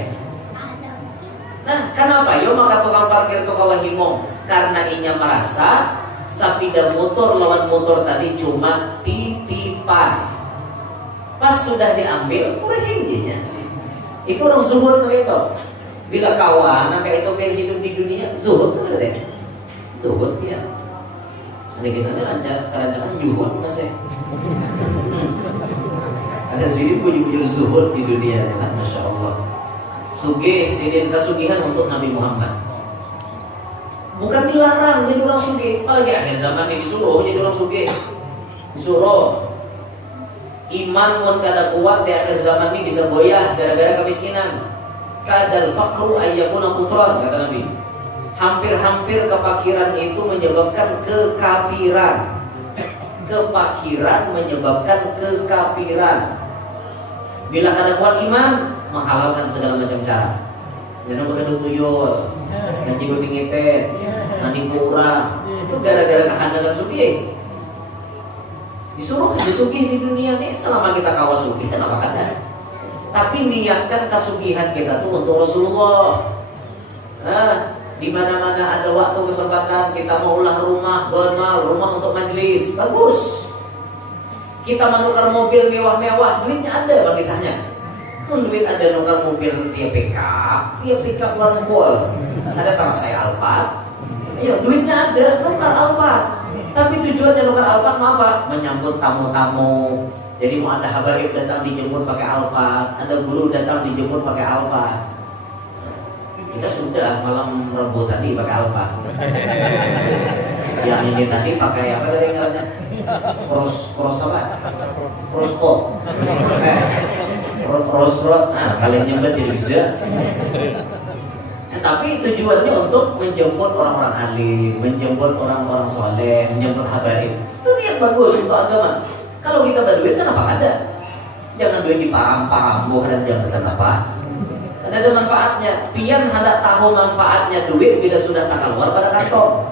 Nah, kenapa? Yo maka tukang parkir tu kawa himong karena inya merasa sepeda motor lawan motor tadi cuma titipan. Pas sudah diambil, kurang hingginya. Itu orang zuhud kayak itu. Bila kawan kayak itu pengen hidup di dunia, zuhud tuh ada deh. Zuhud ya. Ada kita nih lancar kerancangan zuhud masih. Ada sini puji-puji zuhud di dunia, kan? Masya Allah. Sugih, sidin kasugihan untuk Nabi Muhammad. Bukan dilarang jadi orang sugih, apalagi akhir zaman ini disuruh jadi orang sugih. Disuruh. Iman mun kada kuat di akhir zaman ini bisa goyah gara-gara kemiskinan. Kadal faqru ayyakuna kufran, kata Nabi. Hampir-hampir kepakiran itu menyebabkan kekafiran. Kepakiran menyebabkan kekafiran. Bila kada kuat iman, menghalalkan segala macam cara. Jangan begadang tuyul, nanti babi ngepet, nanti pura. Itu gara-gara kehadiran suki. Disuruh aja suki di dunia nih selama kita kawas suki, kenapa kada? Tapi niatkan kasugihan kita tuh untuk Rasulullah. Nah, di mana-mana ada waktu kesempatan kita mau ulah rumah, gonal, rumah untuk majelis, bagus. Kita menukar mobil mewah-mewah, duitnya ada bang kisahnya. Duit ada nukar mobil tiap pickup warnbol. Ada tanah saya Alphard. Iya, duitnya ada nukar Alphard. Tapi tujuannya nukar Alphard mau apa? Menyambut tamu-tamu. Jadi mau ada habaib datang dijemput pakai Alphard, ada guru datang dijemput pakai Alphard. Kita sudah malam Rabu tadi pakai Alphard. Yang ini tadi pakai apa tadi ngarannya? Cross apa? Crosspop. Crossroad, kalian nyebut jadi bisa. Tapi tujuannya untuk menjemput orang-orang alim, menjemput orang-orang soleh, menjemput habaib. Itu niat bagus untuk agama. Kalau kita berduit kenapa ada? Jangan duit di parang-parang, dan jangan pesan apa. Ada manfaatnya. Pian hendak tahu manfaatnya duit bila sudah tak keluar pada kantong.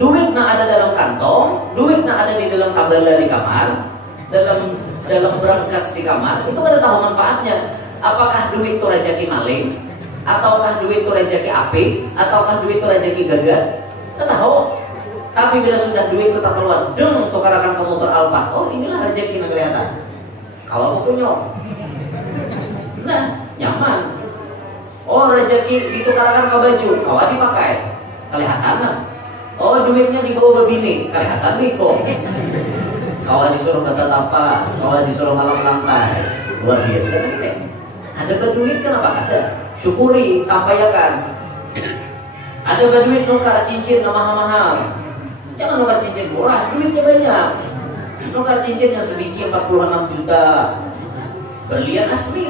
Duit nak ada dalam kantong, duit nak ada di dalam tabela di kamar, dalam berangkas di kamar, itu ada tahu manfaatnya. Apakah duit itu rezeki maling, ataukah duit itu rezeki api, ataukah duit itu rezeki gagal? Kita tahu. Tapi bila sudah duit itu tak keluar, tukarakan pemotor Alphard. Oh, inilah rezeki yang kelihatan. Kalau aku punya, nah nyaman. Oh, rezeki ditukarakan ke baju, kalau dipakai, kelihatan. Oh, duitnya dibawa begini, kelihatan nih kok. Kawan disuruh kata tapas, kawan disuruh malam lantai, luar biasa kan? Ada duit kenapa ada? Syukuri, tampayakan. Ada duit nukar cincin mahal-mahal. Jangan nukar cincin murah, duitnya banyak. Nukar cincin yang sebiji 46 juta. Berlian asli,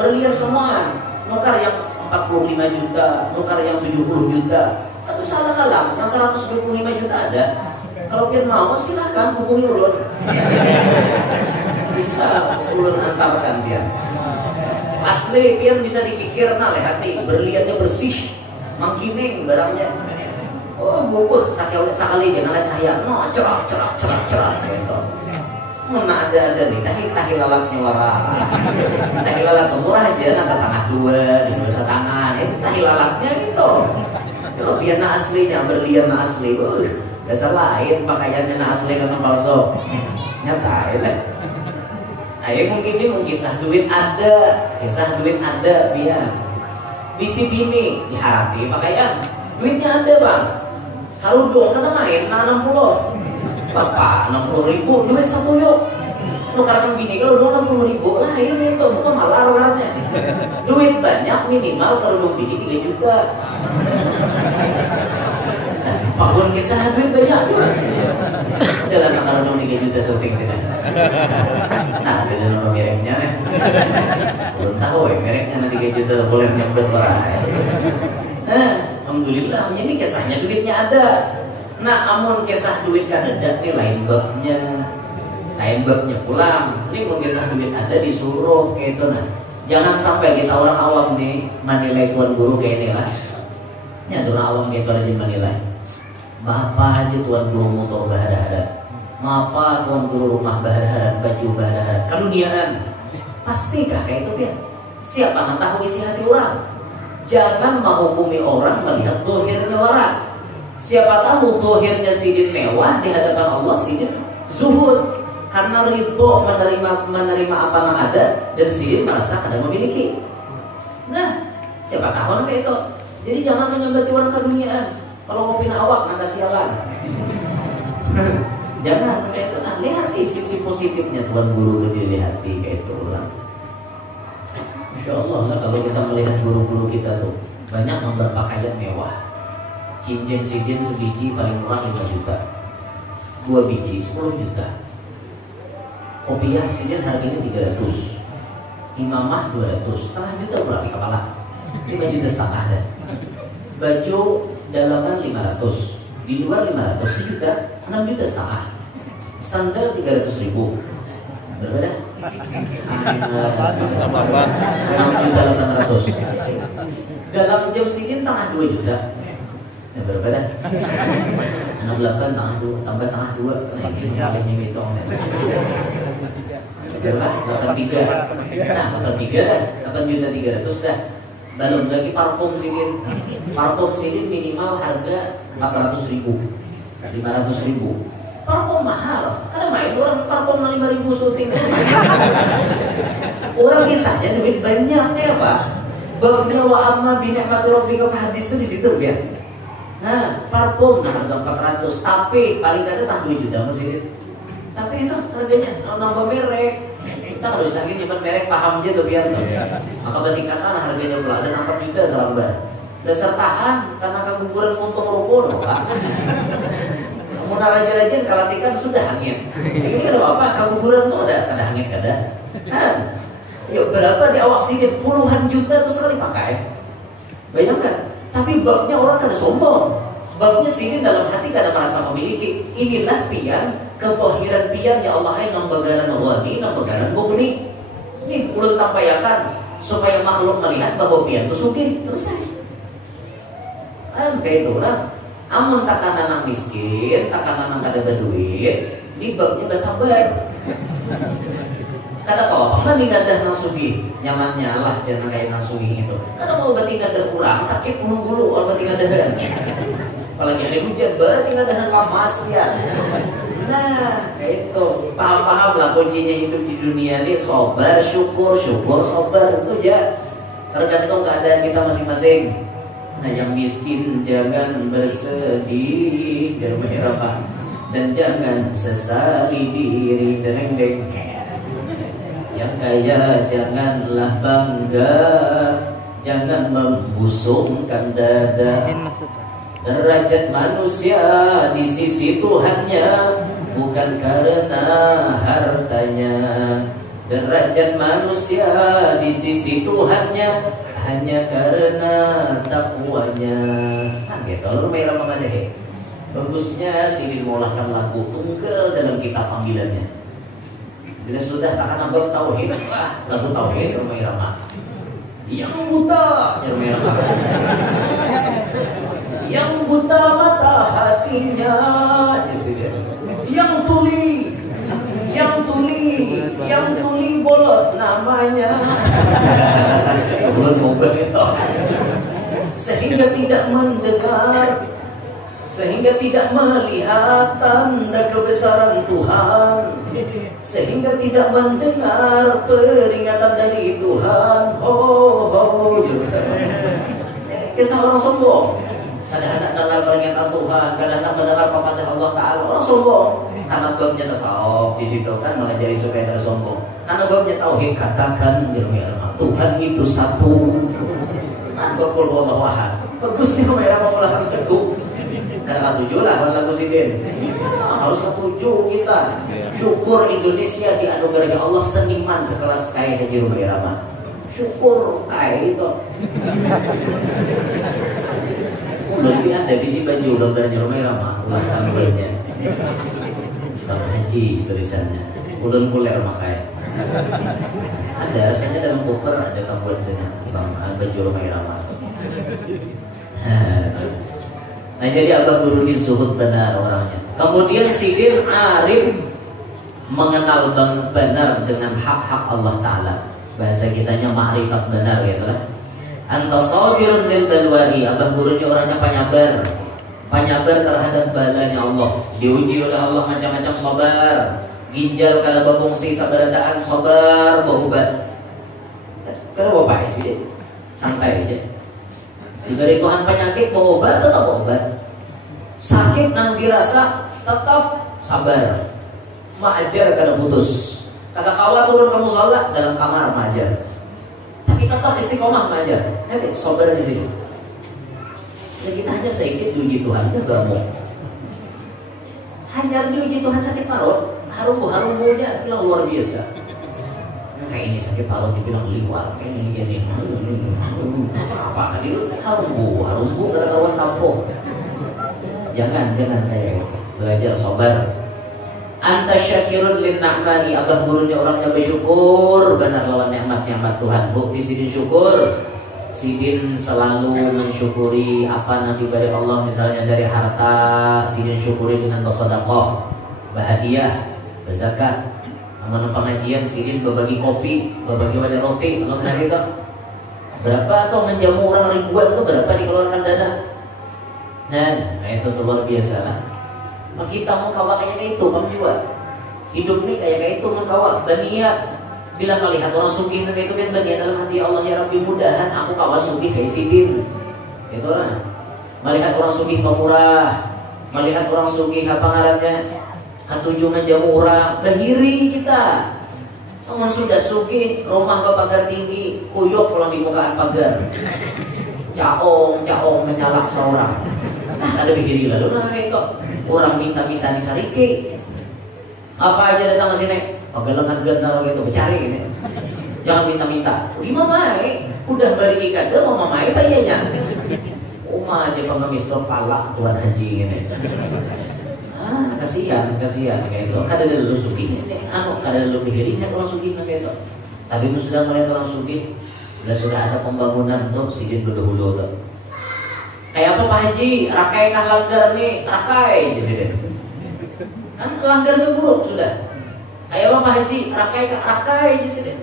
berlian semua. Nukar yang 45 juta, nukar yang 70 juta. Tapi salah kalah, yang 125 juta ada. Kalau pian mau silahkan hubungi ulun. Bisa ulun antarkan dia. Asli pian bisa dikikir nah hati, berliannya bersih, mangkining barangnya. Oh buku sekali janganlah cahaya, no cerah gitu. Mana ada nih, tahi lalatnya warna. Tahi lalat murah aja, nak tanah dua, di dua tangan, itu tahi lalatnya gitu. Kalau biar na aslinya, berlian na asli, dasar lain pakaiannya na asli dengan palsu. Nyata ya. Ayo mungkin kisah duit ada, biar. Bisi bini diharapi pakaian, duitnya ada bang. Kalau dong kena main, 60. Bapak 60.000, duit 1 yuk. Lu karena bini kalau dong 60.000, lain itu bukan malah orangnya. Duit banyak minimal kalau dong bini 3 juta. Bangun kisah duit banyak juga. Dalam kalau dong 3 juta shopping sih. Nah, ada nama mereknya nih. Belum tahu ya mereknya 3 juta boleh menyebut orang. Alhamdulillah, ini kisahnya duitnya ada. Nah, amun kisah duit kadada nih lain babnya pulang. Ini mun kisah duit ada disuruh kayak itu nah. Jangan sampai kita orang awam nih menilai tuan guru kayak ini lah. Ya orang awam kita rajin menilai. Bapak aja tuan guru motor bahada-hada. Mapa tuan guru rumah bahada-hada, baju bahada-hada. Kaduniaan. Pastikah kayak itu ya? Siapa yang tahu isi hati orang? Jangan menghukumi orang melihat dohirnya orang. Siapa tahu dohirnya sidin mewah di hadapan Allah sidin zuhud. Karena ridho menerima apa yang ada dan sidin merasa ada memiliki. Nah, siapa tahu kayak itu. Jadi jangan menyembati orang keduniaan. Kalau mau pindah awak nggak sialan. Jangan kayak itu. Nah, lihat sisi positifnya tuan guru dilihati kayak itu lah. Insya Allah lah kalau kita melihat guru-guru kita tuh banyak yang berpakaian mewah. Cincin sidin sebiji paling murah 5 juta, 2 biji 10 juta. Kopiah sidin harganya 300, imamah 200, setengah juta berarti kepala 5 juta setengah ada. Baju dalaman 500, di luar 500, sejuta 6 juta setengah. Sandal 300 ribu. Berbeda? 6 juta 800. Dalam jam sidin tengah 2 juta. Ya berbeda. 68 tengah 2 tambah tengah 2. Nah ini palingnya mitong. Berapa? 83. Nah 83 juta 300 dah. Belum lagi parfum sidin. Parfum sidin minimal harga 400 ribu, 500 ribu. Parfum mahal. Karena main orang parfum 5 ribu syuting. Orang kisahnya duit banyak ya Pak. Babnya wa amma bi ni'mati rabbika hadis itu di situ ya. Nah, parfum harga 400, tapi paling kada tak 2 juta masih. Tapi itu harganya nambah merek. Kita harus sakit nyimpan merek paham aja tuh biar tuh. Maka peningkatan harganya pula dan 4 juta salambar. Dasar tahan karena keguguran untung rokok Pak. Mau raja-raja kalatikan sudah hangit. Ini kan apa? Keguguran tuh ada hangit kada. Nah, yuk berapa di awak sini puluhan juta tuh sekali pakai. Bayangkan. Tapi babnya orang kada sombong. Babnya sini dalam hati kada merasa memiliki. Inilah pian, ketohiran pian ya Allah yang nambagaran wani, nambagaran bukni. Ini ulun tampayakan supaya makhluk melihat bahwa pian itu sugih. Selesai. Kayak itu lah. Amun takanan nang miskin, takanan nang kada berduit, ini babnya bersabar. Kada kau apa nih ngadah nang sugih, nyamannya lah jangan kayak nang sugih itu. Kada mau berarti ngadah kurang, sakit bulu-bulu, kalau berarti ngadahan. Apalagi ada hujan, berarti ngadahan lama sekian. Nah, kayak itu paham-paham lah kuncinya hidup di dunia ini sabar, syukur, sabar itu ya. Tergantung keadaan kita masing-masing. Nah, yang miskin jangan bersedih, dan jangan sesali diri dereng-dereng. Yang kaya janganlah bangga, jangan membusungkan dada. Derajat manusia di sisi Tuhannya bukan karena hartanya. Derajat manusia di sisi Tuhannya hanya karena takwanya. Nah, gitu. Lalu merah mengadeh. Bagusnya sini mengolahkan lagu tunggal dalam kitab panggilannya. Bila sudah tak akan nambah tauhid, lagu tauhid rumah irama. Yang buta, rumah irama. Yang buta mata hatinya, yang tuli bolot namanya. Bukan mobil itu. Sehingga tidak mendengar, sehingga tidak melihat tanda kebesaran Tuhan, sehingga tidak mendengar peringatan dari Tuhan. Kisah orang sombong. Kadang-kadang dengar peringatan Tuhan, kadang-kadang mendengar perkataan Allah Taala, orang sombong. Karena babnya tasawuf di situ kan mengajari supaya tidak sombong. Karena babnya tauhid katakan Tuhan itu satu. Kan berqul wallahu ahad. Bagus nih merah mengolah teguh. Karena ketujuh lah lagu sidin. Harus ketujuh kita. Syukur Indonesia dianugerahi Allah seniman sekelas kayak Haji Rumah Irama. Syukur kayak itu. Lebih ada visi baju gambarnya Romai Rama ulang tahunnya. Bang Haji tulisannya. Ulun kuler makanya. Ada rasanya dalam koper ada tambuhan sana Bang baju Romai Rama. Nah jadi Abah Guru ini zuhud benar orangnya. Kemudian Sidin arif mengenal benar dengan hak-hak Allah Ta'ala. Bahasa kitanya ma'rifat benar gitu lah. Anta sabirun lil balwani. Abah Guru ini orangnya penyabar. Penyabar terhadap balanya Allah. Diuji oleh Allah macam-macam sabar. Ginjal kalau berfungsi sabarataan sabar berobat. Kalau bapak sih santai aja. Diberi Tuhan penyakit berobat tetap berobat. Sakit nang dirasa tetap sabar. Mahajar kada putus. Kada kawat turun kamu sholat dalam kamar mahajar. Tapi tetap istiqomah mahajar. Nanti sabar di sini. Ya kita hanya sedikit diuji Tuhan, enggak mau. Hanya diuji Tuhan sakit parut, harum-harumnya bilang luar biasa. Kayak ini sakit parut dibilang liwar, kayak ini gini. Apa tadi lu harumbu gara-gara tampung. Jangan kayak belajar sabar. Anta syakirun lin na'mani. Abah Gurunya orangnya bersyukur benar lawan nikmat-nikmat Tuhan. Bukti Sidin syukur. Sidin selalu mensyukuri apa yang diberi Allah, misalnya dari harta, Sidin syukuri dengan bersedekah, berhadiah, berzakat. Amanah pengajian Sidin berbagi kopi, berbagi wadah roti. Allah benar itu. Berapa atau menjamu orang ribuan itu berapa dikeluarkan dana? Nah itu tuh luar biasa lah. Kita mau kawak kayak itu, kamu juga hidup nih kayak itu mau kawak berniat. Bila melihat orang sugih kayak itu kan berniat dalam hati Allah, ya Rabbi mudahan aku kawak sugih kayak Sidin. Itulah. Melihat orang sugih pemurah, melihat orang sugih apa ngarannya, katuju menjamu orang, berdiri kita. Kamu sudah sugih, rumah pagar tinggi, kuyok kalau di mukaan pagar. Caong menyalak seorang. Nah, ada begini lalu kayak itu. Orang minta-minta disariki. Apa aja datang ke sini? Pakai lengan ganda gitu, bercari ini. Jangan minta-minta. Di mamai, udah balik ikan, mau mamai bayarnya. Uma aja pengemis palak Tuan Haji ini. Kasihan kayak itu. Kada ada lu sugihnya, kada ada lu pikirinnya orang sugihnya kayak itu. Tapi sudah melihat orang sugih, sudah ada pembangunan tuh Sidin dulu tuh. Kayak apa Pak Haji? Rakai kah langgar nih? Rakai di sini. Kan langgarnya buruk sudah. Kayak apa Pak Haji? Rakai di sini.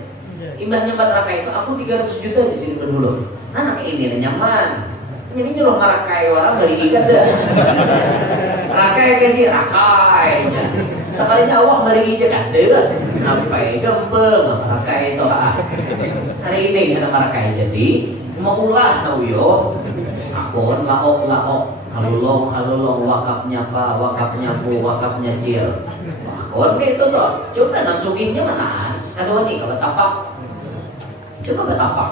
Imbahnya 4 rakai itu aku 300 juta di sini berdulu. Nah ini nyaman. Ini nyuruh ngarakai orang dari ikat dah. Rakai gaji rakai. Sekalinya awak dari ikat ada. Sampai gempeng rakai itu hari ini kita marakai jadi mau ulah tau yo. Akon laok halulong wakapnya pa wakapnya pu wakapnya cil. Akon itu tuh coba nasugihnya mana? Aduh nih kalau tapak coba tapak.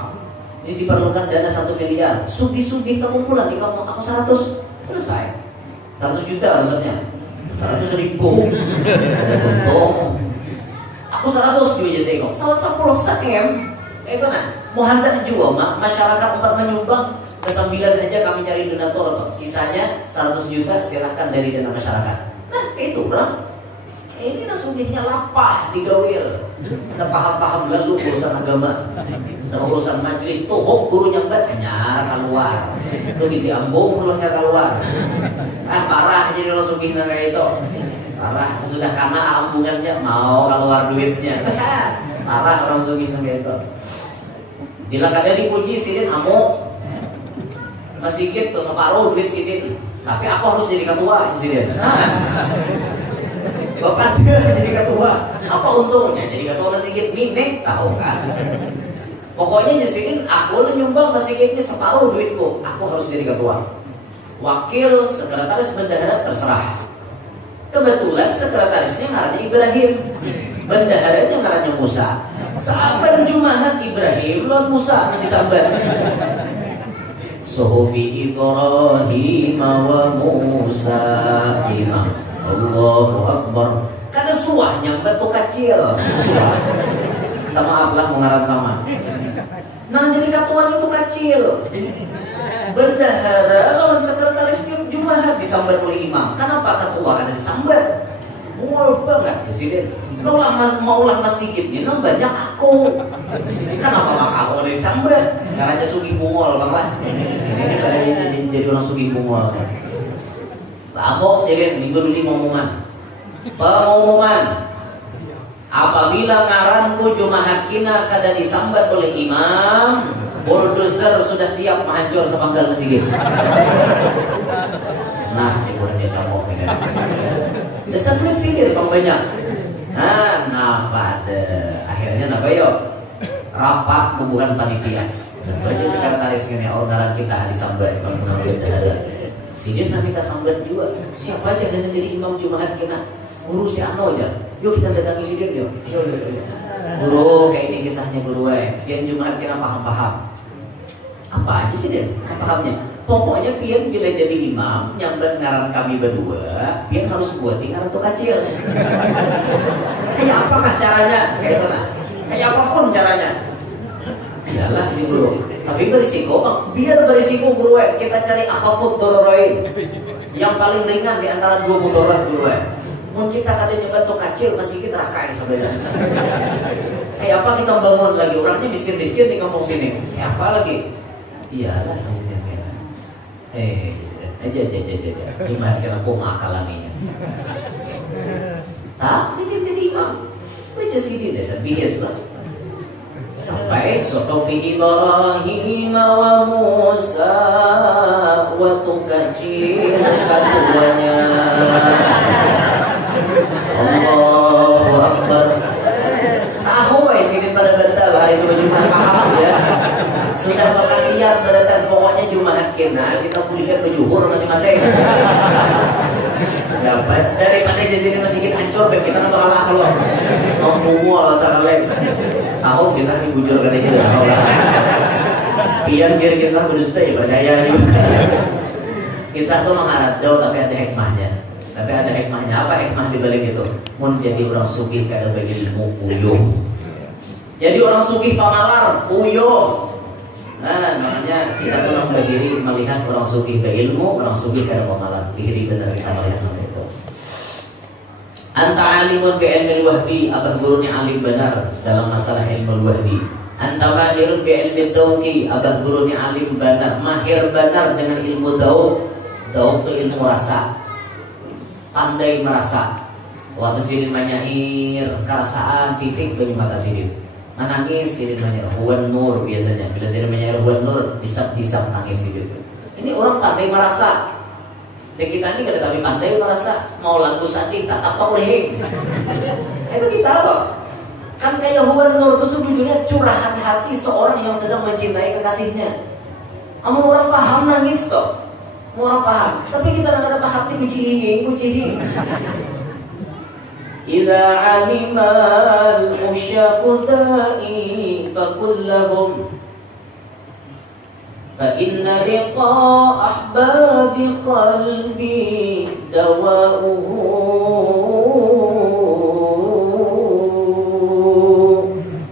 Ini diperlukan dana 1 miliar. Sugih kekumpulan di kamu aku 100 selesai. 100 juta maksudnya. 100 ribu. Untung. Aku 100 juga jadi kok. 10 M. Itu nah. Mau hantar juga masyarakat tempat menyumbang. Ke-9 aja kami cari donatur, sisanya 100 juta silahkan dari dana masyarakat. Nah itu bro. Ini nasungihnya lapah digawir. Ada paham-paham lalu urusan agama, ada urusan majelis tuh guru nyambat nyara keluar. Itu diambung keluarnya keluar. Parah jadi nasungihnya kayak itu. Parah sudah karena ambungannya mau keluar duitnya. Parah orang nasungihnya kayak itu. Bila kadang dipuji Sidin amuk. Masih gitu separuh duit Sidin. Tapi aku harus jadi ketua Sidin. Bapak jadi ketua. Apa untungnya jadi ketua masjid minek tahu kan? Pokoknya di sini aku nyumbang masjidnya separuh duitku. Aku harus jadi ketua. Wakil sekretaris bendahara terserah. Kebetulan sekretarisnya ngarannya Ibrahim, bendaharanya ngarannya Musa. Sampai Jumaat Ibrahim lawan Musa yang disambat. Suhufi Ibrahim wa Musa imam Allahu Akbar. Karena suahnya betul kecil. Suah. Minta maaf lah mengarang sama. Nah jadi ketuaan itu kecil. Bendahara lawan sekretaris disambat oleh imam. Kenapa ketua ada disambat? Mual banget presiden. Maulah masjidnya nang banyak aku. Kenapa maka aku ada disambat? Karena sugi bungol bang lah. Ini kayaknya jadi orang sugi bungol. Lamok silen minggu dulu pengumuman. Apabila ngaranku Jumahat kina kada disambat oleh imam, bulldozer sudah siap menghancur sepanggal masjid. Nah, ini orangnya camok ini. Dasar duit sindir bang banyak. Nah, pada akhirnya apa yo? Rapat pembukaan panitia. Baca sekretaris ini organan kita disambat kalau mengambil dahada. Sindir nanti kita sambat juga. Siapa aja yang jadi imam Jumahat kina? Guru si Ano aja. Yuk kita datangi sidir yuk. Guru kayak ini kisahnya guru yang Jumahat kira paham-paham. Apa aja sih dia pahamnya? Pokoknya pian bila jadi imam nyambat ngaran kami berdua, pian harus buat ngaran tuh kecil. Kayak apakah caranya? Kayak itu nah. Kayak apapun caranya. Iyalah ini guru. Tapi berisiko bang. Biar berisiko guru kita cari akhafud dororoin. Yang paling ringan di antara dua mudarat guru Mun kita kadang nyoba tuh kecil masih kita rakai sebenarnya. Kayak apa kita bangun lagi orangnya miskin-miskin di kampung sini. Kayak apa lagi? Iyalah presiden merah. Aja. Gimana kira aku makalaninya? Tak sini jadi imam. Baca sini desa bias lah. Sampai sotofi Ibrahim wa Musa waktu kecil keduanya. Allahu Akbar. Tahu sini pada betul hari itu Jumat paham ya. Sudah bakal lihat pada pokoknya Jumat kena kita kuliah ke Juhur masing-masing. Dapat daripada di sini masih kita hancur kita kan kalah kalau ngomong salah lain. Tahu bisa dibujur kata kita. Biar kisah berdusta ya percaya. Kisah itu mengarah jauh tapi ada hikmahnya. Tapi ada hikmahnya. Apa hikmah di balik itu? Mun jadi orang sugih kada bagi ilmu uyuh. Jadi orang sugih pamalar uyuh. Nah, makanya kita tolong berdiri melihat orang sugih berilmu, orang sugih kada pamalar. Diri benar kita melihat itu. Anta alimun bi ilmil wahdi, abah gurunya alim benar dalam masalah ilmu wahdi. Anta mahirun bi ilmi dauqi, abah gurunya alim benar, mahir benar dengan ilmu dauq. Dauq itu ilmu rasa. Pandai merasa. Waktu sidin menyair kerasaan titik bagi mata sidin. Menangis sidin menyair huwan nur biasanya. Bila sidin menyair huwan nur disap nangis sidin. Ini orang pandai merasa. Dan kita ini kada tapi pandai merasa. Mau lagu sedih tak tahu leh. Itu kita apa? Kan kayak huwan nur itu sebetulnya curahan hati seorang yang sedang mencintai kekasihnya. Amun orang paham nangis kok. Orang paham, tapi kita tidak paham nih kucihi. Idza alimal musyaqu da'i fakullahum fa inna liqa ahbabi qalbi dawa'uhu.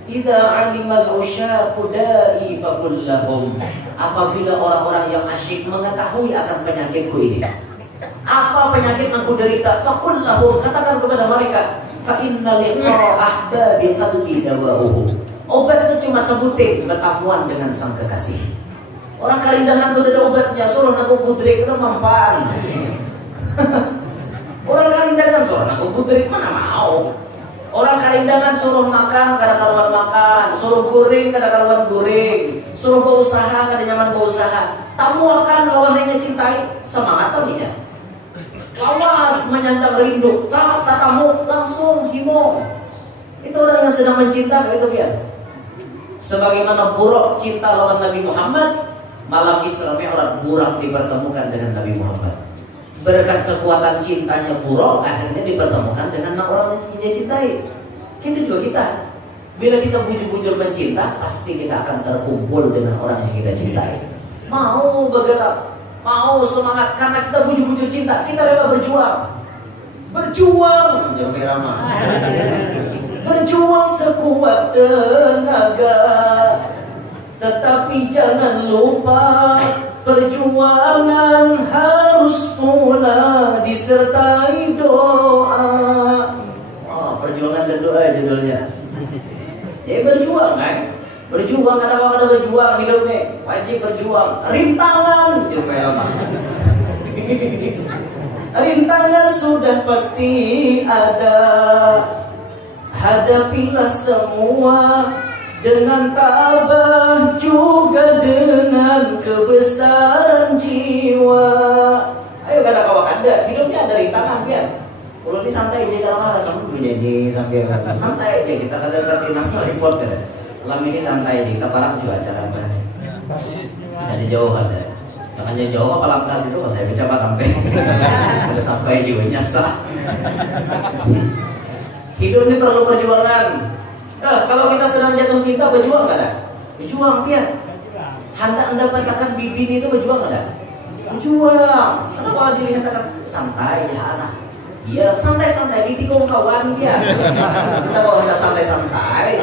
Idza alimal musyaqu da'i fakullahum. Apabila orang-orang yang asyik mengetahui akan penyakitku ini, apa penyakit yang aku derita, fakullahu, katakan kepada mereka, fa inna liqa ahbabi qalbi dawa'uhu. Obat itu cuma sebutin bertamuan dengan sang kekasih. Orang kalindangan itu ada obatnya, suruh aku putri itu mempan. Orang kalindangan suruh aku putri mana mau. Orang kalindangan suruh makan kada karuan makan, suruh guring kada karuan guring, suruh berusaha kada nyaman berusaha. Tamu akan lawannya cintai, semangat tamunya. Lawas menyandang rindu, tak tamu langsung himo. Itu orang yang sedang mencinta itu biar. Sebagaimana Buraq cinta lawan Nabi Muhammad, malam Isra Mi'raj Buraq dipertemukan dengan Nabi Muhammad. Berkat kekuatan cintanya Buraq akhirnya dipertemukan dengan orang yang dia cintai. Kita juga kita. Bila kita bujur-bujur mencinta, pasti kita akan terkumpul dengan orang yang kita cintai. Mau bergerak, mau semangat karena kita bujur-bujur cinta, kita rela berjuang. Berjuang, jangan ramah. Berjuang sekuat tenaga. Tetapi jangan lupa perjuangan harus pula disertai doa. Oh, perjuangan dan doa judulnya. Jadi berjuang kan? Berjuang, kadang-kadang ada berjuang hidup nih. Wajib berjuang. Rintangan rintangan sudah pasti ada. Hadapilah semua dengan tabah, juga dengan kebesaran jiwa. Ayo kada kawak ada, hidupnya ada rintangan kan. Kalau ini santai aja, kalau malah sampai menjadi sampai santai aja kita kada nama report kan. Malam ini santai aja, kita parang juga acara apa? Dari jauh ada. Makanya jauh apa lampas itu saya mencoba sampai ada sampai di nyasa. Hidup ini perlu perjuangan. Nah, kalau kita sedang jatuh cinta, berjuang nggak ada? Berjuang, ya. Hendak mendapatkan bibin itu berjuang nggak ada? Berjuang. Kenapa dilihat santai ya anak? Iya, santai-santai ditikung kawan ya. Kenapa hendak santai-santai?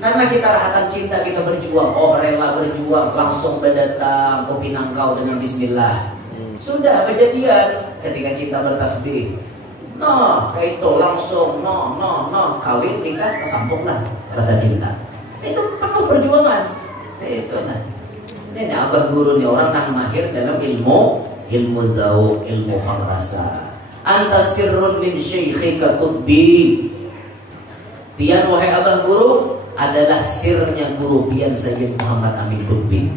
Karena kita rahatan cinta, kita berjuang. Oh, rela berjuang, langsung berdatang kopi nangkau dengan bismillah. Sudah kejadian ketika cinta bertasbih. No, itu langsung no, kawin nikah kesambung lah rasa cinta. Itu penuh perjuangan. Itu nah. Ini abah guru nih orang yang mahir dalam ilmu zauq, ilmu rasa. Anta sirrun min syekhika qutbi. Pian wahai abah guru adalah sirnya guru pian Sayyid Muhammad Amin Qutbi.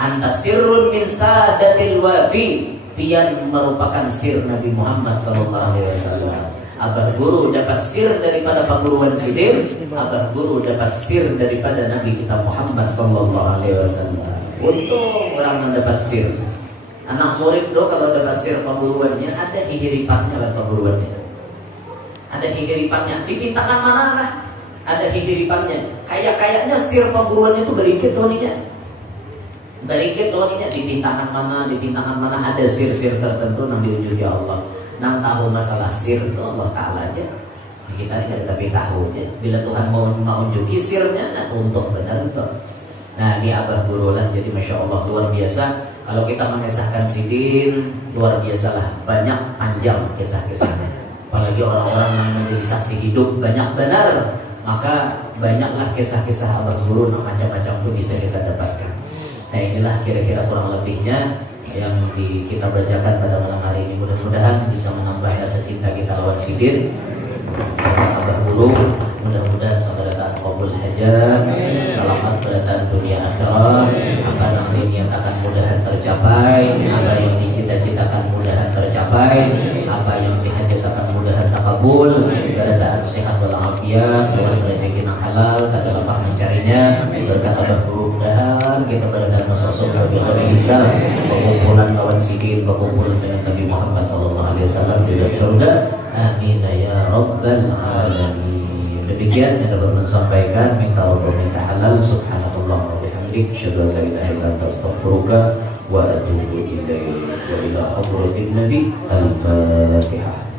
Anta sirrun min sadatil wafi. Pian merupakan sir Nabi Muhammad SAW. Abah guru dapat sir daripada perguruan sidir. Abah guru dapat sir daripada Nabi kita Muhammad SAW. Untung orang mendapat sir. Anak murid tuh kalau dapat sir perguruannya ada hihiripannya lah perguruannya. Ada hihiripannya. Dipintakan mana lah? Ada hihiripannya. Kayaknya sir perguruannya itu berikut doninya. Berikut doninya di pintangan mana ada sir-sir tertentu yang diunjuki Allah. Nang tahu masalah sir itu Allah Ta'ala aja. Kita ini tapi tahu aja. Bila Tuhan mau unjuki sirnya, nah untuk benar itu. Nah, di abah guru lah. Jadi Masya Allah luar biasa. Kalau kita mengisahkan sidin, luar biasa lah. Banyak panjang kisah-kisahnya. Apalagi orang-orang yang menjadi saksi hidup banyak benar. Maka banyaklah kisah-kisah abah guru yang macam-macam itu bisa kita dapatkan. Nah, inilah kira-kira kurang lebihnya yang kita bacakan pada malam hari ini. Mudah-mudahan bisa menambah rasa cinta kita lawan sidin. Kata abah guru, mudah-mudahan sampai datang qabul hajat, selamat berdatang dunia akhirat. Apa yang dinyatakan mudahan tercapai, apa yang dicita-citakan mudahan tercapai, apa yang dihajatkan mudahan takabul, keadaan sehat walafiat, luas rezeki yang halal, kada lapar mencarinya. Berkat abah guru mudahan kita berada masuk surga bila bisa berkumpulan lawan sidin, berkumpulan dengan Nabi Muhammad SAW di dalam surga. Amin ya rabbal alamin. Demikian yang dapat menyampaikan. Minta Allah minta halal. Subhanallah wa bihamdik, asyhadu an la ilaha illa anta, astaghfiruka wa atubu ilaik. Wa ila hadratin nabi. Al-Fatihah.